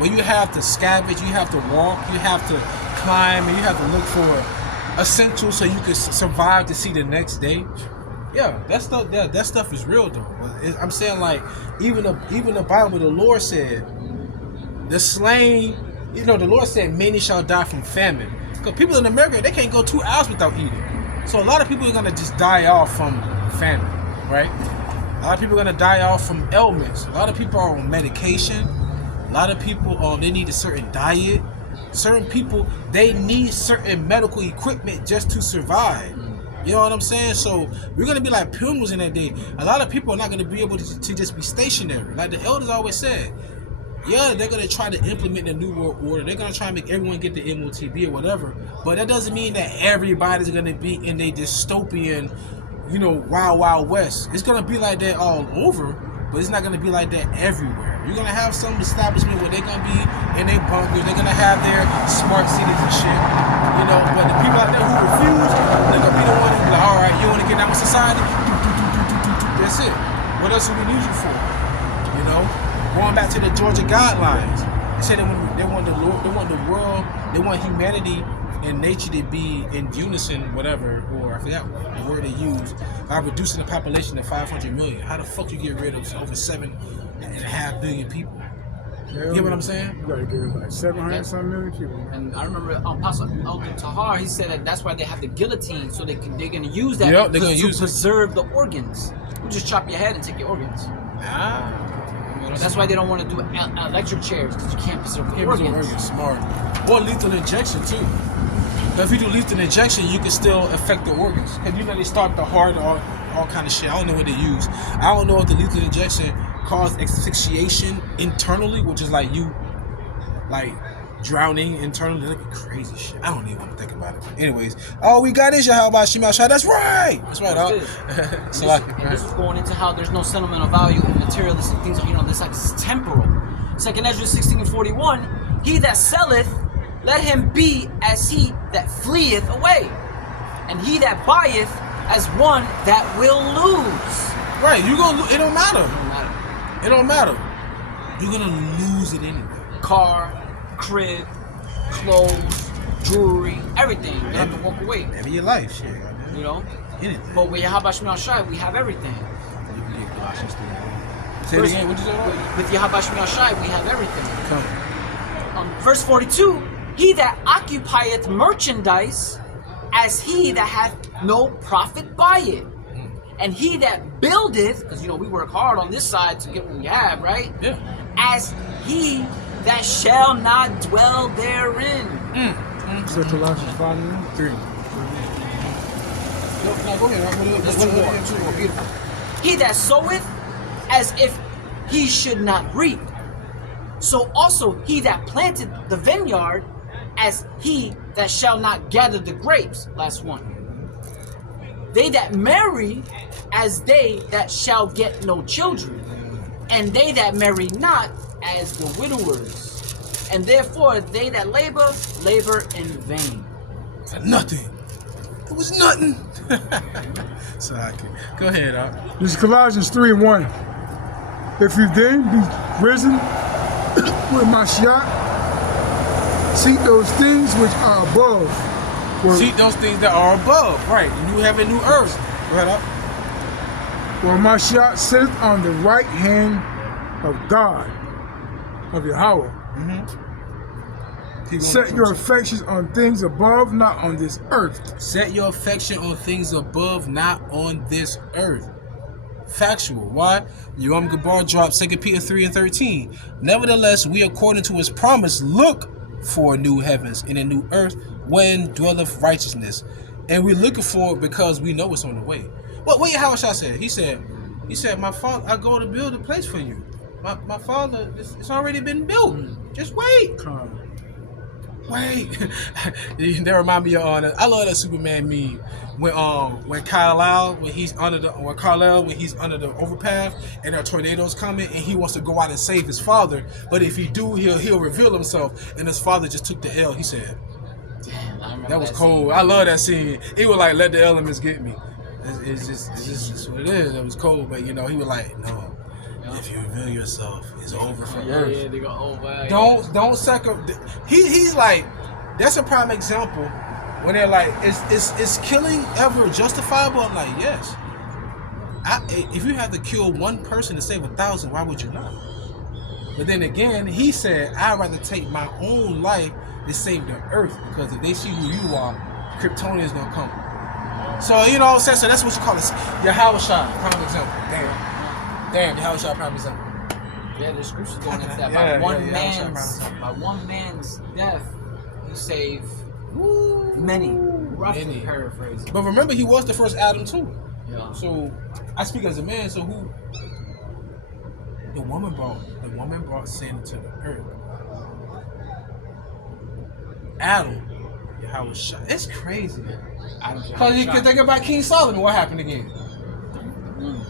Where you have to scavenge, you have to walk, you have to climb, and you have to look for essentials so you can survive to see the next day. Yeah, that stuff is real though. I'm saying, like, even the Bible, the Lord said, the slain, you know, the Lord said many shall die from famine. Because people in America, they can't go 2 hours without eating. So a lot of people are gonna just die off from famine, right? A lot of people are gonna die off from ailments. A lot of people are on medication. A lot of people, they need a certain diet. Certain people, they need certain medical equipment just to survive. You know what I'm saying? So we're gonna be like pilgrims in that day. A lot of people are not gonna be able to just be stationary. Like the elders always said, yeah, they're gonna try to implement the new world order. They're gonna try to make everyone get the MOTB or whatever. But that doesn't mean that everybody's gonna be in a dystopian, wild, wild west. It's gonna be like that all over, but it's not gonna be like that everywhere. You're gonna have some establishment where they're gonna be in their bunkers. They're gonna have their smart cities and shit. But the people out there who refuse, they're gonna be the one who be like, all right, you wanna get down with society? That's it. What else do we need you for? Going back to the Georgia guidelines, they said they want the world, they want humanity and nature to be in unison, whatever, or I forgot the word they use, by reducing the population to 500 million. How the fuck you get rid of over 7.5 billion people? You get what I'm saying? You gotta get rid of like 700-some million people. And I remember Apostle Elder Tahar, he said that that's why they have the guillotine, so they're gonna use that to preserve the organs. We'll just chop your head and take your organs. That's why they don't want to do electric chairs, because you can't preserve the organs. Smart. Or lethal injection too. But if you do lethal injection, you can still affect the organs. Because they start the heart, all kind of shit. I don't know what they use. I don't know if the lethal injection caused asphyxiation internally, which is like you, drowning internally. Like crazy shit. I don't even want to think about it. Anyways, all we got is how about Shema Shah? That's right. That's right, dog. So this is going into how there's no sentimental value in materialistic things. This is temporal. 2nd Ezra 16:41. He that selleth, let him be as he that fleeth away, and he that buyeth as one that will lose. Right, you gonna lose. It don't matter. It don't matter. You're gonna lose it anyway. Car, crib, clothes, jewelry, everything. You have to walk away. Maybe your life, shit. Anything. But with Yahweh Shema Shai, we have everything. You can get Colossians 3. Say it again. What you say? With Yahweh Shema Shai, we have everything. Verse 42. He that occupieth merchandise, as he that hath no profit by it. And he that buildeth, because we work hard on this side to get what we have, right? Yeah. As he that shall not dwell therein. So Colossians 5:3. No, go ahead. There's one more. Beautiful. He that soweth, as if he should not reap. So also he that planted the vineyard, as he that shall not gather the grapes. Last one. They that marry, as they that shall get no children, and they that marry not, as the widowers. And therefore they that labor in vain. For nothing. It was nothing. So go ahead, This is Colossians 3:1. If you then be risen with Mashiach, seek those things which are above. Seek those things that are above, right? New heaven, new earth. Right up. Where Mashiach sitteth on the right hand of God, of Yahweh. Set your affections on things above, not on this earth. Set your affection on things above, not on this earth. Factual. Why? Yoram Gabar dropped 2 Peter 3:13. Nevertheless, we according to his promise look for new heavens and a new earth when dwelleth righteousness. And we're looking for it because we know it's on the way. What Yahushua said? He said, my father, I go to build a place for you. My father, it's already been built. Just wait. Wait. That remind me of I love that Superman meme when Kal-El when he's under the overpath and there are tornadoes coming and he wants to go out and save his father, but if he do, he'll reveal himself, and his father just took the L. He said, "Damn, that was cold. Scene. I love that scene. He was like, let the elements get me. It's just what it is. It was cold, but he was like, no. If you reveal yourself, it's over for Earth. Yeah, they go, oh wow. Don't sacrifice. He's like, that's a prime example when they're like, is killing ever justifiable? I'm like, yes. If you have to kill one person to save 1,000, why would you not? But then again, he said, I'd rather take my own life to save the Earth, because if they see who you are, Kryptonians gonna come. So you know what I'm saying. So that's what you call it. Yahushua, prime example. Damn, Yahushua prime example. Yeah, the scripture's going into that. By one man's death, he saved Many. Roughly Many. paraphrasing. But remember, he was the first Adam too. Yeah. So I speak as a man. So who? The woman brought sin into the earth. Adam, Yahweh shot. It's crazy, man. Because you can think about King Solomon. What happened again?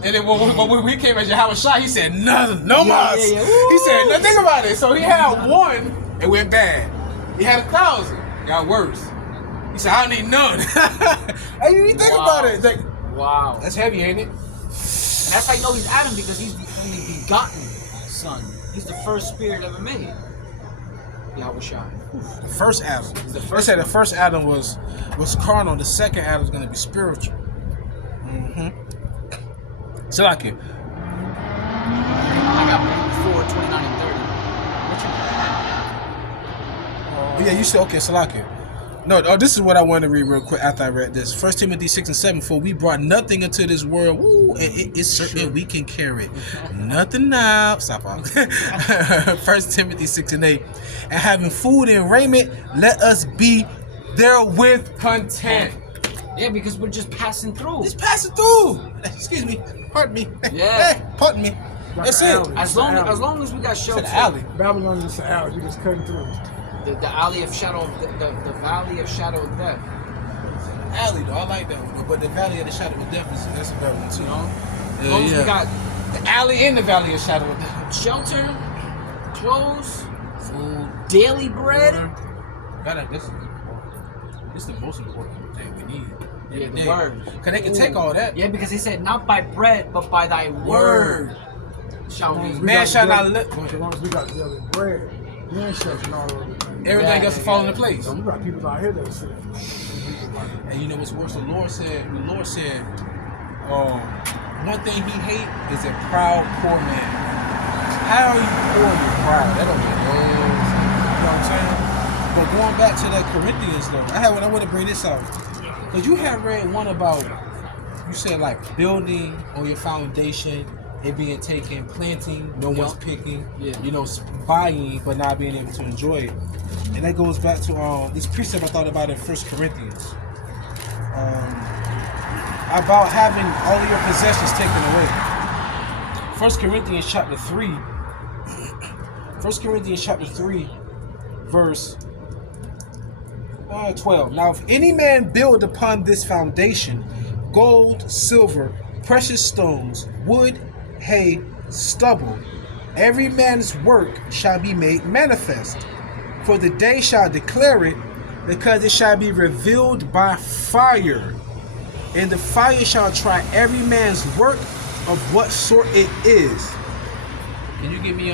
And then when we came at Yahweh shot, he said nothing, no more. He said nothing about it. So he had one, it went bad. He had 1,000, got worse. He said, I don't need none. Hey, you think about it. Like, wow. that's heavy, ain't it? And that's how you know he's Adam, because he's the only begotten son. He's the first spirit ever made. Yahweh Shai. The first Adam. They said the first Adam was carnal. The second Adam is going to be spiritual. So like it. I got 4, 29, and 30. Yeah, you said, okay, Salakia. No, this is what I wanted to read real quick after I read this. 1 Timothy 6 and 7, for we brought nothing into this world. Ooh, it's certain we can carry it. Nothing now. Stop off. 1 Timothy 6 and 8. And having food and raiment, let us be therewith content. Yeah, because we're just passing through. Just passing through. Excuse me. Pardon me. Yeah. Hey, pardon me. That's it. As long as we got shelter. It's an alley. Babylon is an alley. You just cutting through. The alley of shadow, the valley of shadow of death. Alley though, I like that one. But the valley of the shadow of death that's a better one too. You know? As long as we got the alley in the valley of shadow of death. shelter, clothes, Food, daily bread. this is the most important thing we need. Yeah, the word. Because they can take all that. Yeah, because he said, not by bread, but by thy word shall we. Man shall not live. As long as we got the other bread, man shall not all Everything else will fall into place. So we got people out here that say, And you know what's worse? The Lord said, one thing he hates is a proud poor man. How are you poor and you're proud? That don't make no sense. You know what I'm saying? But going back to that Corinthians though, I want to bring this out. Because you had read one about, you said like building on your foundation, it being taken, planting, no one's picking, buying but not being able to enjoy it. And that goes back to this precept I thought about in 1 Corinthians. About having all of your possessions taken away. 1 Corinthians chapter 3. 1 Corinthians chapter 3, verse 12. Now if any man build upon this foundation, gold, silver, precious stones, wood, hay, stubble, every man's work shall be made manifest. For the day shall declare it, because it shall be revealed by fire. And the fire shall try every man's work of what sort it is. Can you give me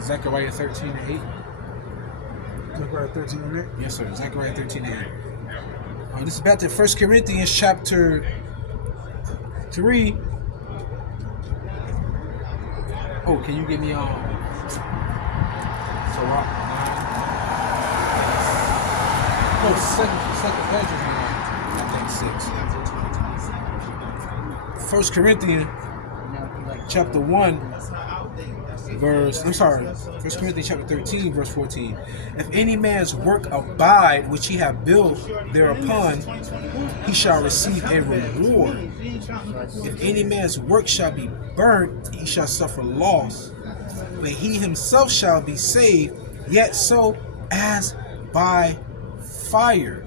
Zechariah 13 and 8? Zechariah 13 and 8? Yes, sir. Zechariah 13 and 8. This is back to 1 Corinthians chapter 3. Oh, can you give me second Petrus, I think 6. 1 Corinthians chapter 1 verse, 1 Corinthians chapter 13 verse 14. If any man's work abide which he hath built thereupon, he shall receive a reward. If any man's work shall be burnt, he shall suffer loss, but he himself shall be saved, yet so as by fire.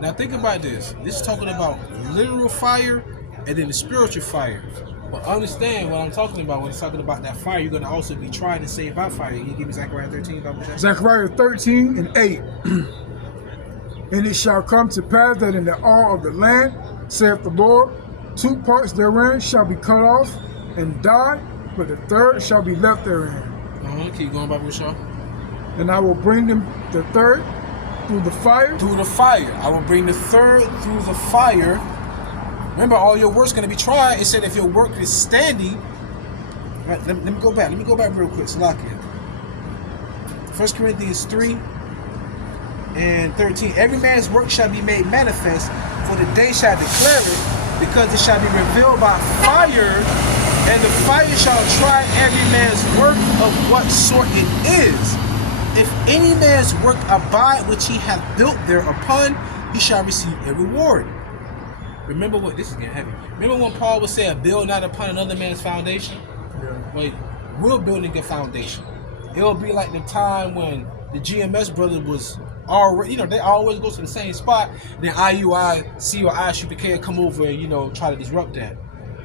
Now think about this. This is talking about literal fire and then the spiritual fire. But understand what I'm talking about when it's talking about that fire. You're going to also be tried and saved by fire. Can you give me Zechariah 13? Zechariah 13 and 8. And it shall come to pass that in the all of the land, saith the Lord, 2 parts therein shall be cut off and die, but the third shall be left therein. Keep going, Bible Shaw. And I will bring them the third through the fire. Through the fire. I will bring the third through the fire. Remember, all your work's going to be tried. It said if your work is standing. Right, let me go back. Let me go back real quick. Salakia. 1 Corinthians 3 and 13. Every man's work shall be made manifest, for the day shall declare it, because it shall be revealed by fire, and the fire shall try every man's work of what sort it is. If any man's work abide which he hath built thereupon, he shall receive a reward. Remember what this is getting heavy. Remember when Paul would say, "Build not upon another man's foundation." Wait, we're building a foundation. It'll be like the time when the GMS brother was already, they always go to the same spot. And then IUI, COI, SUPK come over and try to disrupt that.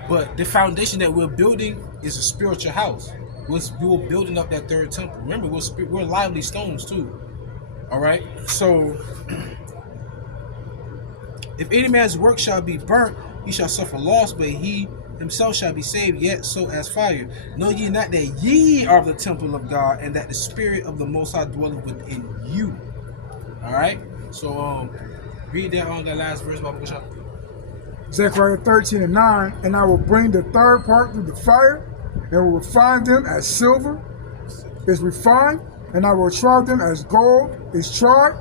But the foundation that we're building is a spiritual house. We're building up that third temple. Remember, we're lively stones too. All right. So, if any man's work shall be burnt, he shall suffer loss, but he himself shall be saved, yet so as fire. Know ye not that ye are the temple of God, and that the Spirit of the Most High dwelleth within you? All right. So, read that on that last verse, Bible Shop. Zechariah 13:9, and I will bring the third part through the fire, and will refine them as silver is refined, and I will try them as gold is tried.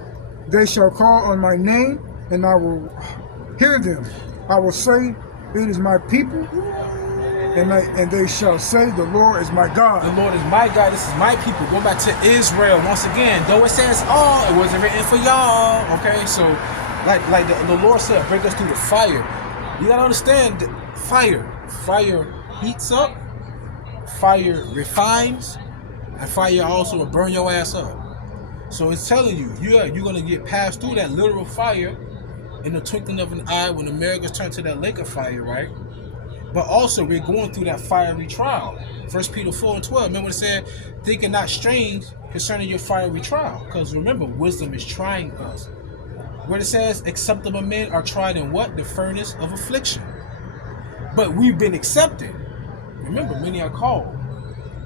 They shall call on my name, and I will hear them. I will say, it is my people, and they shall say, the Lord is my God. The Lord is my God. This is my people. Going back to Israel once again. Though it says all, it wasn't written for y'all. Okay, so like the Lord said, break us through the fire. You gotta understand that fire heats up, fire refines, and fire also will burn your ass up. So it's telling you, you're gonna get passed through that literal fire in the twinkling of an eye when America's turned to that lake of fire, right? But also we're going through that fiery trial. 1 Peter 4:12. Remember it said, thinking not strange concerning your fiery trial. Because remember, wisdom is trying us. Where it says, acceptable men are tried in what? The furnace of affliction. But we've been accepted. Remember, many are called.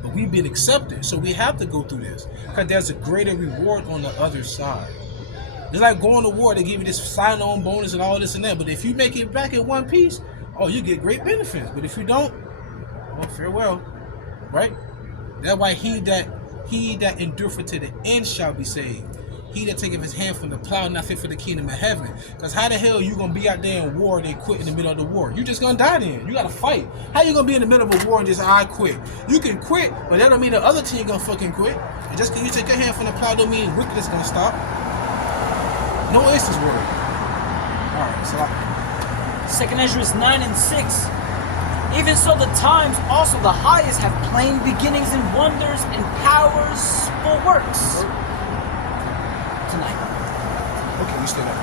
But we've been accepted. So we have to go through this. Because there's a greater reward on the other side. It's like going to war. They give you this sign-on bonus and all this and that. But if you make it back in one piece, you get great benefits. But if you don't, well, farewell. Right? That's why he that endureth to the end shall be saved. He that taketh his hand from the plow, not fit for the kingdom of heaven. Because how the hell you going to be out there in war and then quit in the middle of the war? You just going to die then. You got to fight. How you going to be in the middle of a war and just, I quit? You can quit, but that don't mean the other team going to fucking quit. And just because you take your hand from the plow don't mean wickedness going to stop. No instance word. Alright, so 2 Ezra 9:6. Even so the times also the highest have plain beginnings and wonders and powers for works. Tonight. Okay, we still up.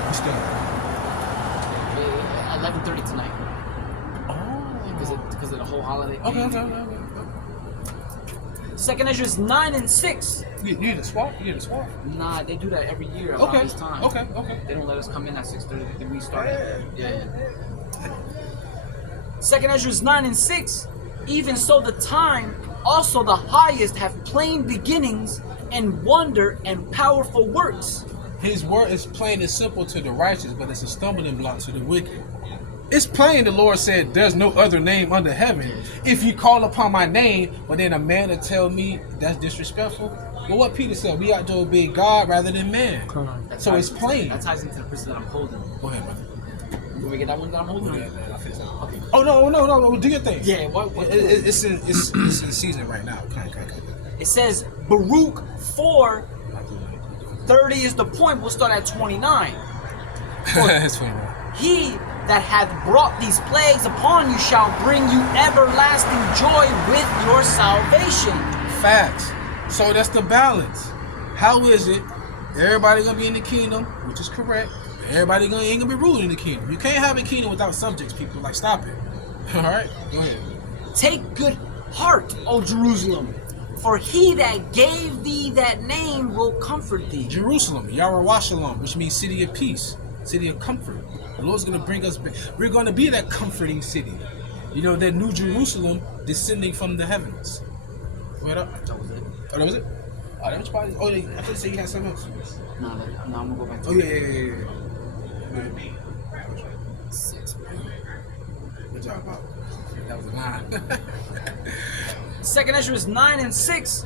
11:30 tonight. Oh. Because of the whole holiday. Okay. 2 Ezra 9:6. You need a swap? Nah, they do that every year around this time. Okay. They don't let us come in at 6:30. Then we start. Yeah. 2 Ezra 9:6. Even so the time also the highest have plain beginnings and wonder and powerful works. His word is plain and simple to the righteous, but it's a stumbling block to the wicked. It's plain the Lord said, there's no other name under heaven. If you call upon my name, but then a man will tell me that's disrespectful. Well, what Peter said, we ought to obey God rather than man. So it's plain. That ties into the prison that I'm holding. Go ahead, brother. You want me to get that one that I'm holding? Yeah, man, I feel so. Okay. Oh, no, do your thing. Yeah, what? It's in season right now. Okay. It says Baruch 4:30 is the point. We'll start at 29. That's funny, man. He that hath brought these plagues upon you shall bring you everlasting joy with your salvation. Facts. So that's the balance. How is it? Everybody gonna be in the kingdom, which is correct. Everybody ain't gonna be ruling in the kingdom. You can't have a kingdom without subjects, people. Like, stop it. All right, go ahead. Take good heart, O Jerusalem, for he that gave thee that name will comfort thee. Jerusalem, Yahweh Shalom, which means city of peace, city of comfort. The Lord's gonna bring us back. We're gonna be that comforting city. That new Jerusalem descending from the heavens. Wait up. That was it. Oh, that was it? Oh, that was probably. Oh, I thought you said you had something else. No, I'm gonna go back to Oh, yeah. 6. Good job, Bob. That was a line. 2 Ezra 9:6.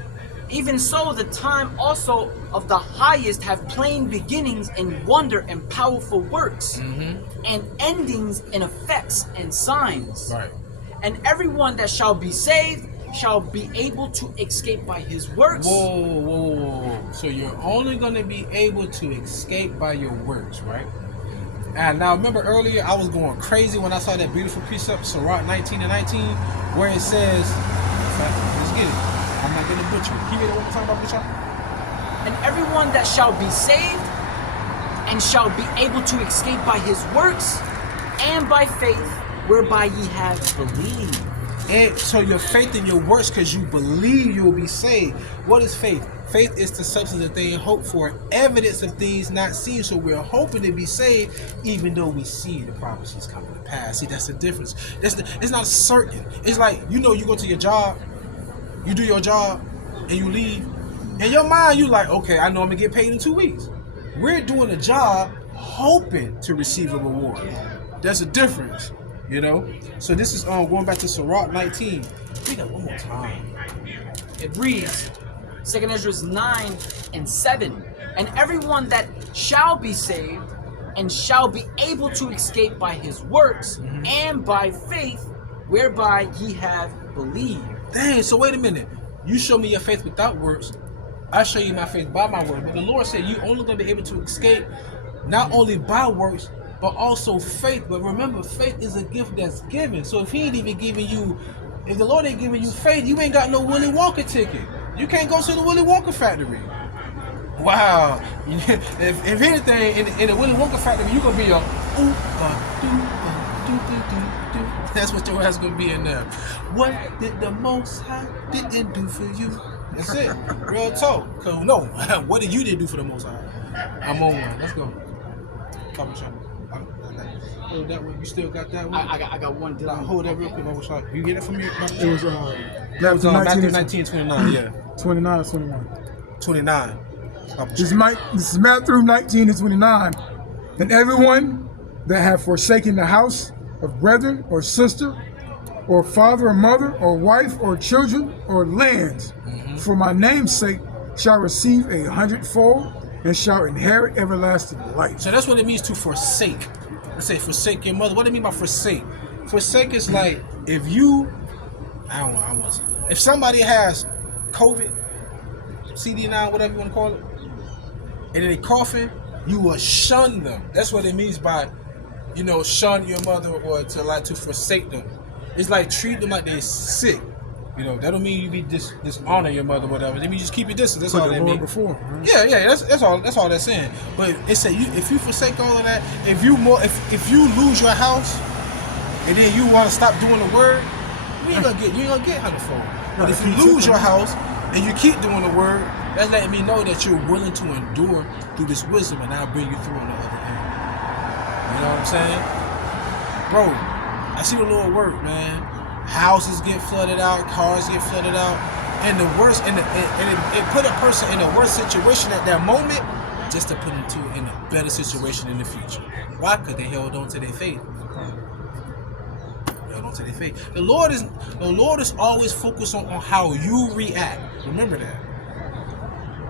Even so, the time also of the highest have plain beginnings and wonder and powerful works, and endings and effects and signs. Right. And everyone that shall be saved shall be able to escape by his works. Whoa. So you're only going to be able to escape by your works, right? And now remember earlier I was going crazy when I saw that beautiful precept, Sirach 19 and 19, where it says, let's get it. I'm not going to butcher it. Can you read it one more time about butcher? And everyone that shall be saved and shall be able to escape by his works and by faith whereby ye have believed. And so your faith in your works because you believe you'll be saved. What is faith? Faith is the substance of things hoped for, evidence of things not seen. So we're hoping to be saved even though we see the prophecies coming to pass. See, that's the difference. It's not certain. It's like, you go to your job, you do your job, and you leave. In your mind, you like, okay, I know I'm going to get paid in 2 weeks. We're doing a job hoping to receive a reward. There's a difference, So this is going back to Sirach 19. Read that one more time. It reads, 2 Ezra 9 and 7. And everyone that shall be saved and shall be able to escape by his works and by faith whereby ye have believed. Dang, so wait a minute. You show me your faith without works. I show you my faith by my word. But the Lord said you only going to be able to escape not only by works, but also faith. But remember, faith is a gift that's given. So if he ain't even giving you, if the Lord ain't giving you faith, you ain't got no Willy Wonka ticket. You can't go to the Willy Wonka factory. Wow. if anything, in the Willy Wonka factory, you going to be a That's what your ass going to be in there. What did the Most High didn't do for you? That's it. Real talk. Cause no, what did you do for the Most High? I'm on one. Let's go. Come on, hold that one. You still got that one? I got one. Hold that real quick. I was like, you get it from your? It was Matthew 19, 29. Yeah. 29 or 21. 29. This is Matthew 19 and 29. And everyone that have forsaken the house of brethren or sister or father or mother or wife or children or lands for my name's sake shall receive 100-fold and shall inherit everlasting life. So that's what it means to forsake. Let's say forsake your mother. What do you mean by forsake? Forsake is like if you, if somebody has COVID, CD9, whatever you want to call it, and then they coughing, you will shun them. That's what it means by, shun your mother or to forsake them. It's like treat them like they're sick. That don't mean you be dishonor your mother or whatever. They mean just keep your distance. That's all that means. Before, right? Yeah. That's all that's saying. But it said if you forsake all of that, if you lose your house, and then you want to stop doing the word, you ain't gonna get 100-fold. But if you lose your house and you keep doing the word, that's letting me know that you're willing to endure through this wisdom, and I'll bring you through on the other end. You know what I'm saying, bro? I see the Lord work, man. Houses get flooded out, cars get flooded out, and the worst, and it put a person in a worse situation at that moment, just to put them in a better situation in the future. Why? Because they held on to their faith. Held on to their faith. The Lord is always focused on how you react. Remember that.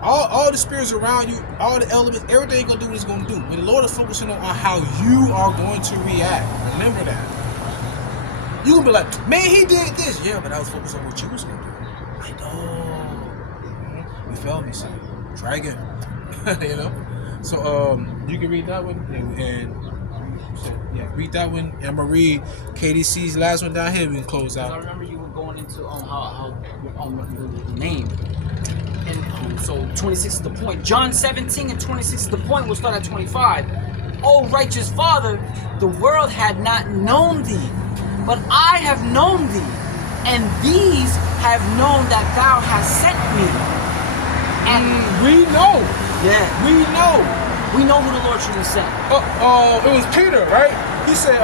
All the spirits around you, all the elements, everything you're gonna do what it's gonna do. But the Lord is focusing on how you are going to react. Remember that. You gonna be like, man, he did this. Yeah, but I was focused on what you was gonna do. Like, oh, you felt me, son. Try again. So you can read that one and read that one. And I'm gonna read KDC's last one down here. We can close out. I remember you were going into how the name. And so 26 is the point. John 17 and 26 is the point. We'll start at 25. O righteous Father, the world had not known thee, but I have known thee, and these have known that thou hast sent me. And we know. Yeah. We know. We know who the Lord truly sent. It was Peter, right? He said,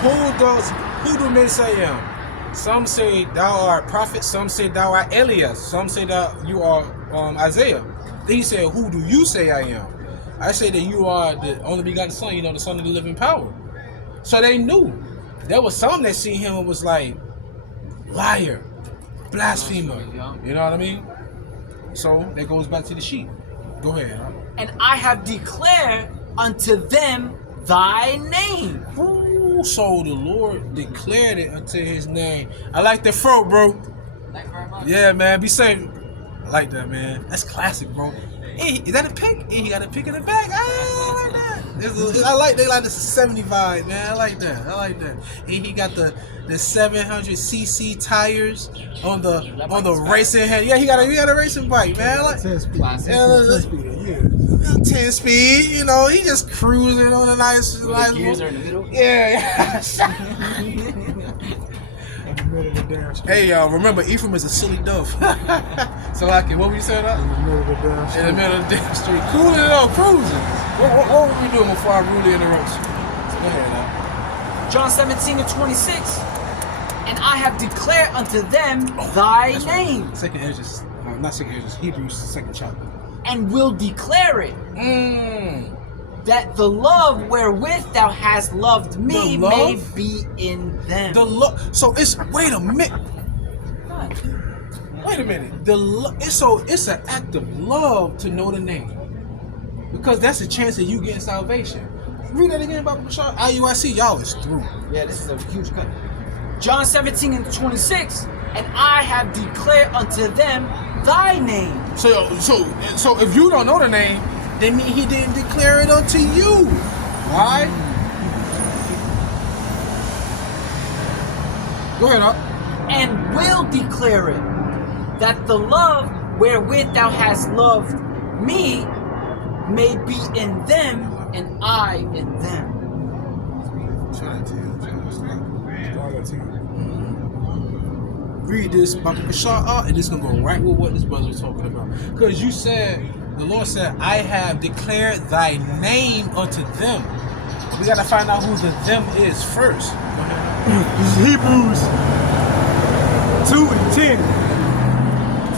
who do men say I am? Some say thou art a prophet, some say thou art Elias, some say that you are Isaiah. Then he said, who do you say I am? I say that you are the only begotten Son, the Son of the living power. So they knew. There was some that seen him and was like, liar, blasphemer. You know what I mean? So that goes back to the sheep. Go ahead. And I have declared unto them thy name. Ooh, so the Lord declared it unto his name. I like the fro, bro. Thank you very much. Yeah, man. Be safe. I like that, man. That's classic, bro. Hey, is that a pick? Hey, he got a pick in the back. I like that. They like the 70 vibe, man. I like that. Hey, he got the 700cc tires on the racing head. Yeah, he got a racing bike, man. I like 10 speed. Classic. 10 speed, yeah. 10 speed. You know, he just cruising on a nice. The gears are in the middle. Yeah. In the middle of the damn street. Hey, y'all, remember, Ephraim is a silly dove. So, like, what were you saying? In the middle of the damn In street. the middle of the damn street. Cooling it up, cruising. What were we doing before I rudely interrupt you? Go ahead, now. John 17:26. And I have declared unto them thy That's right. name, Second Ezra, not second Ezra, Hebrews, second chapter. and will declare it, that the love wherewith thou hast loved me The love? may be in them. So it's, wait a minute. It's an act of love to know the name. Because that's a chance of you getting salvation. Read that again, Baba Bashar. IUIC, y'all is through. Yeah, this is a huge cut. John 17:26. And I have declared unto them thy name. So if you don't know the name, then mean he didn't declare it unto you. Why? Go ahead, up. And will declare it, that the love wherewith thou hast loved me may be in them, and I in them. Read This Baba Bashar, and it's gonna go right with what this brother was talking about. Because you said, the Lord said, I have declared thy name unto them. We gotta find out who the them is first. Go ahead. This is Hebrews 2:10.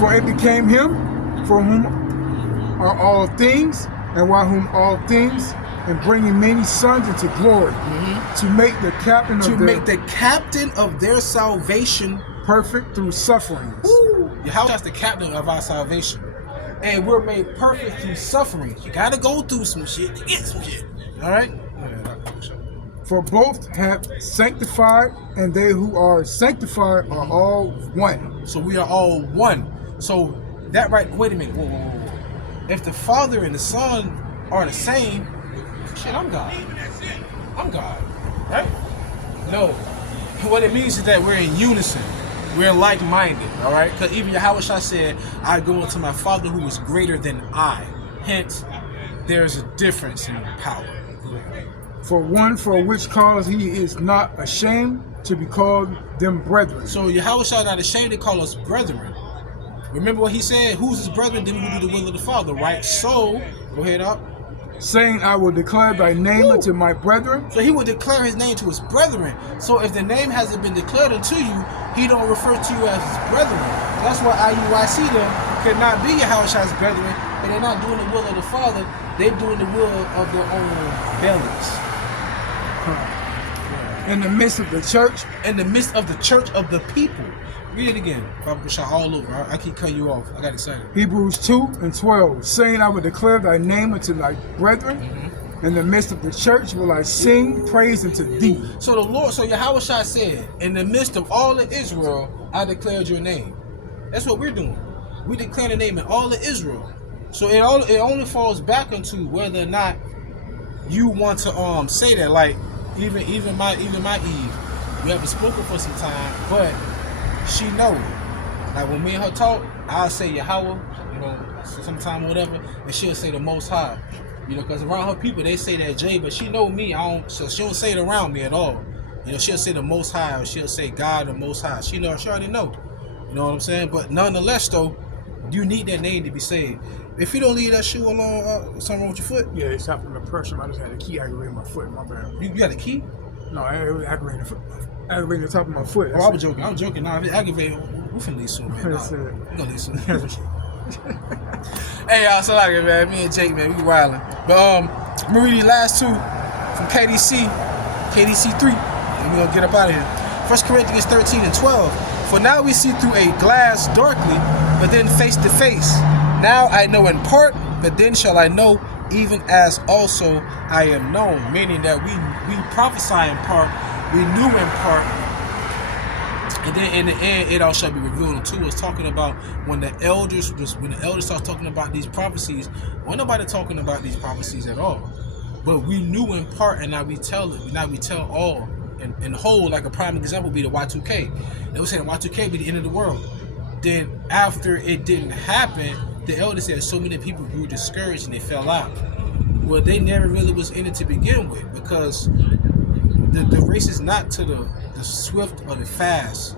For it became him for whom are all things, and by whom all things, and bringing many sons into glory, to make the captain To of make their the captain of their salvation. perfect through sufferings. Yahweh's the captain of our salvation. And we're made perfect through suffering. You gotta go through some shit to get some shit. Alright? For both have sanctified, and they who are sanctified are all one. So we are all one. So that right, wait a minute. Whoa. If the Father and the Son are the same, shit, I'm God. I'm God. Right? No. What it means is that we're in unison. We're like-minded, all right? Because even Yahweh said, I go unto my Father who is greater than I. Hence, there's a difference in power. For one for which cause he is not ashamed to be called them brethren. So Yahweh not ashamed to call us brethren. Remember what he said? Who's his brethren? Then who do the will of the Father, right? So, go ahead up. Saying, I will declare thy name unto my brethren. So he will declare his name to his brethren. So if the name hasn't been declared unto you, he don't refer to you as his brethren. That's why IUIC them cannot be Yahweh's brethren, and they're not doing the will of the Father. They're doing the will of their own bellies. In the midst of the church, In the midst of the church of the people. Read it again. Baba Bashar, all over. I keep cutting you off. I got excited. Hebrews 2:12, saying, I will declare thy name unto thy brethren. In the midst of the church will I sing praise unto thee. So the Lord, so Yahweh said, in the midst of all of Israel, I declared your name. That's what we're doing. We declare the name in all of Israel. So it only falls back into whether or not you want to say that. Like even my Eve, we haven't spoken for some time, but she know. Like when me and her talk, I'll say Yahweh, sometime whatever, and she'll say the Most High. Because around her people they say that J, but she know me. So she don't say it around me at all. She'll say the Most High, or she'll say God the Most High. She already know. You know what I'm saying? But nonetheless, though, you need that name to be saved. If you don't leave that shoe alone, something wrong with your foot? Yeah, it's happened to pressure. I just had a key aggravating my foot. My bad. You got a key? No, I aggravating the foot. Aggravating the top of my foot. Oh, I was joking. I'm joking. Now, if it aggravated, we finna leave soon, man. That's it. We gonna leave soon. Hey, y'all, so like it, man. Me and Jake, man, we wildin'. But I'm gonna read these last two from KDC 3, and we're gonna get up out of here. 1 Corinthians 13:12. For now we see through a glass darkly, but then face to face. Now I know in part, but then shall I know, even as also I am known. Meaning that we prophesy in part, we knew in part, And then in the end, it all shall be revealed unto us. Talking about when the elders start talking about these prophecies, wasn't nobody talking about these prophecies at all. But we knew in part, and now we tell it. Now we tell all in whole. Like a prime example would be the Y2K. They were saying Y2K be the end of the world. Then after it didn't happen, the elders said so many people grew discouraged and they fell out. Well, they never really was in it to begin with, because the race is not to the swift or the fast,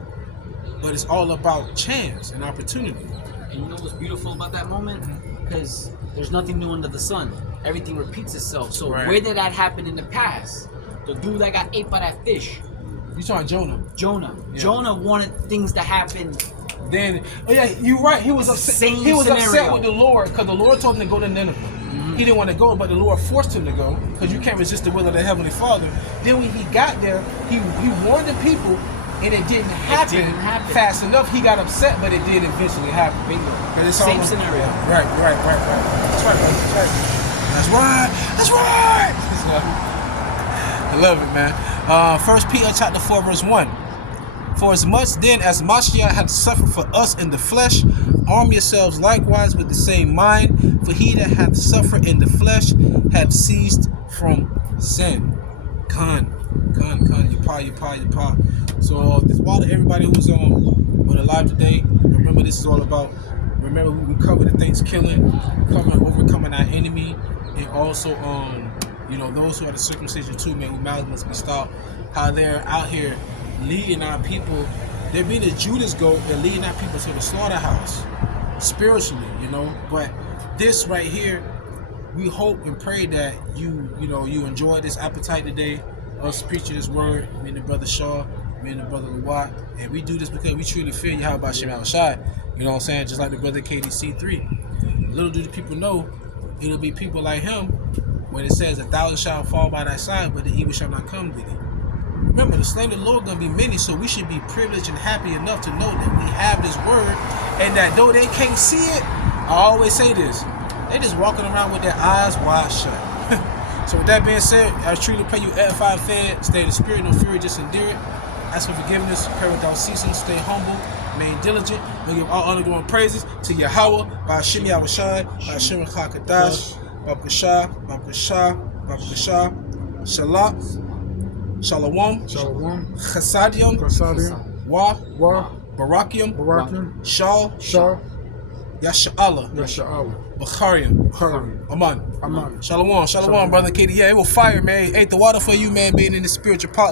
but it's all about chance and opportunity. And you know what's beautiful about that moment? Because there's nothing new under the sun. Everything repeats itself. So Right. where did that happen in the past? The dude that got ate by that fish. You talking Jonah? Jonah. Yeah. Jonah wanted things to happen. Then, oh yeah, you're right. He was upset. Same He was upset scenario. with the Lord because the Lord told him to go to Nineveh. He didn't want to go, but the Lord forced him to go, because you can't resist the will of the Heavenly Father. Then when he got there, he warned the people, and it didn't happen fast enough. He got upset, but it did eventually happen. Bingo. 'Cause it's Same almost- scenario. Right. That's right, brother. That's right. That's right. I love it, man. 1 Peter chapter 4, verse 1. For as much then as Mashiach hath suffered for us in the flesh, arm yourselves likewise with the same mind, for he that hath suffered in the flesh hath ceased from sin. Yapa. So this water, everybody who's on the live today, remember this is all about. Remember we cover the things killing, overcoming our enemy, and also those who are the circumcision too, man, who mouths must be stopped. How they're out here leading our people. They're being a Judas goat. They're leading our people to the slaughterhouse spiritually, But this right here, we hope and pray that you enjoy this appetite today. Us preaching this word, me and the brother Shaw, me and the brother Lawat, and we do this because we truly feel you how about Shem Shai. You know what I'm saying? Just like the brother KDC3. Little do the people know, it'll be people like him when it says 1,000 shall fall by thy side, but the evil shall not come to thee. Remember, the slain of the Lord gonna be many, so we should be privileged and happy enough to know that we have this word, and that though they can't see it, I always say this, they just walking around with their eyes wide shut. So with that being said, I truly pray you edified, fed, stay in the spirit, no fury, just endure it. Ask for forgiveness, pray without ceasing, stay humble, remain diligent, and give all honor, glory, and praises to Yahweh, by Hashem Yahushai, by Hashem Chakadash, by Bashah, Shalom, Shalom. Chasadium, Wa, Barakium, Shal, Yasha'Allah, Bakharium, Aman. Shalom, brother KD. Yeah, it was fire, man. Ate the water for you, man, being in the spiritual pot.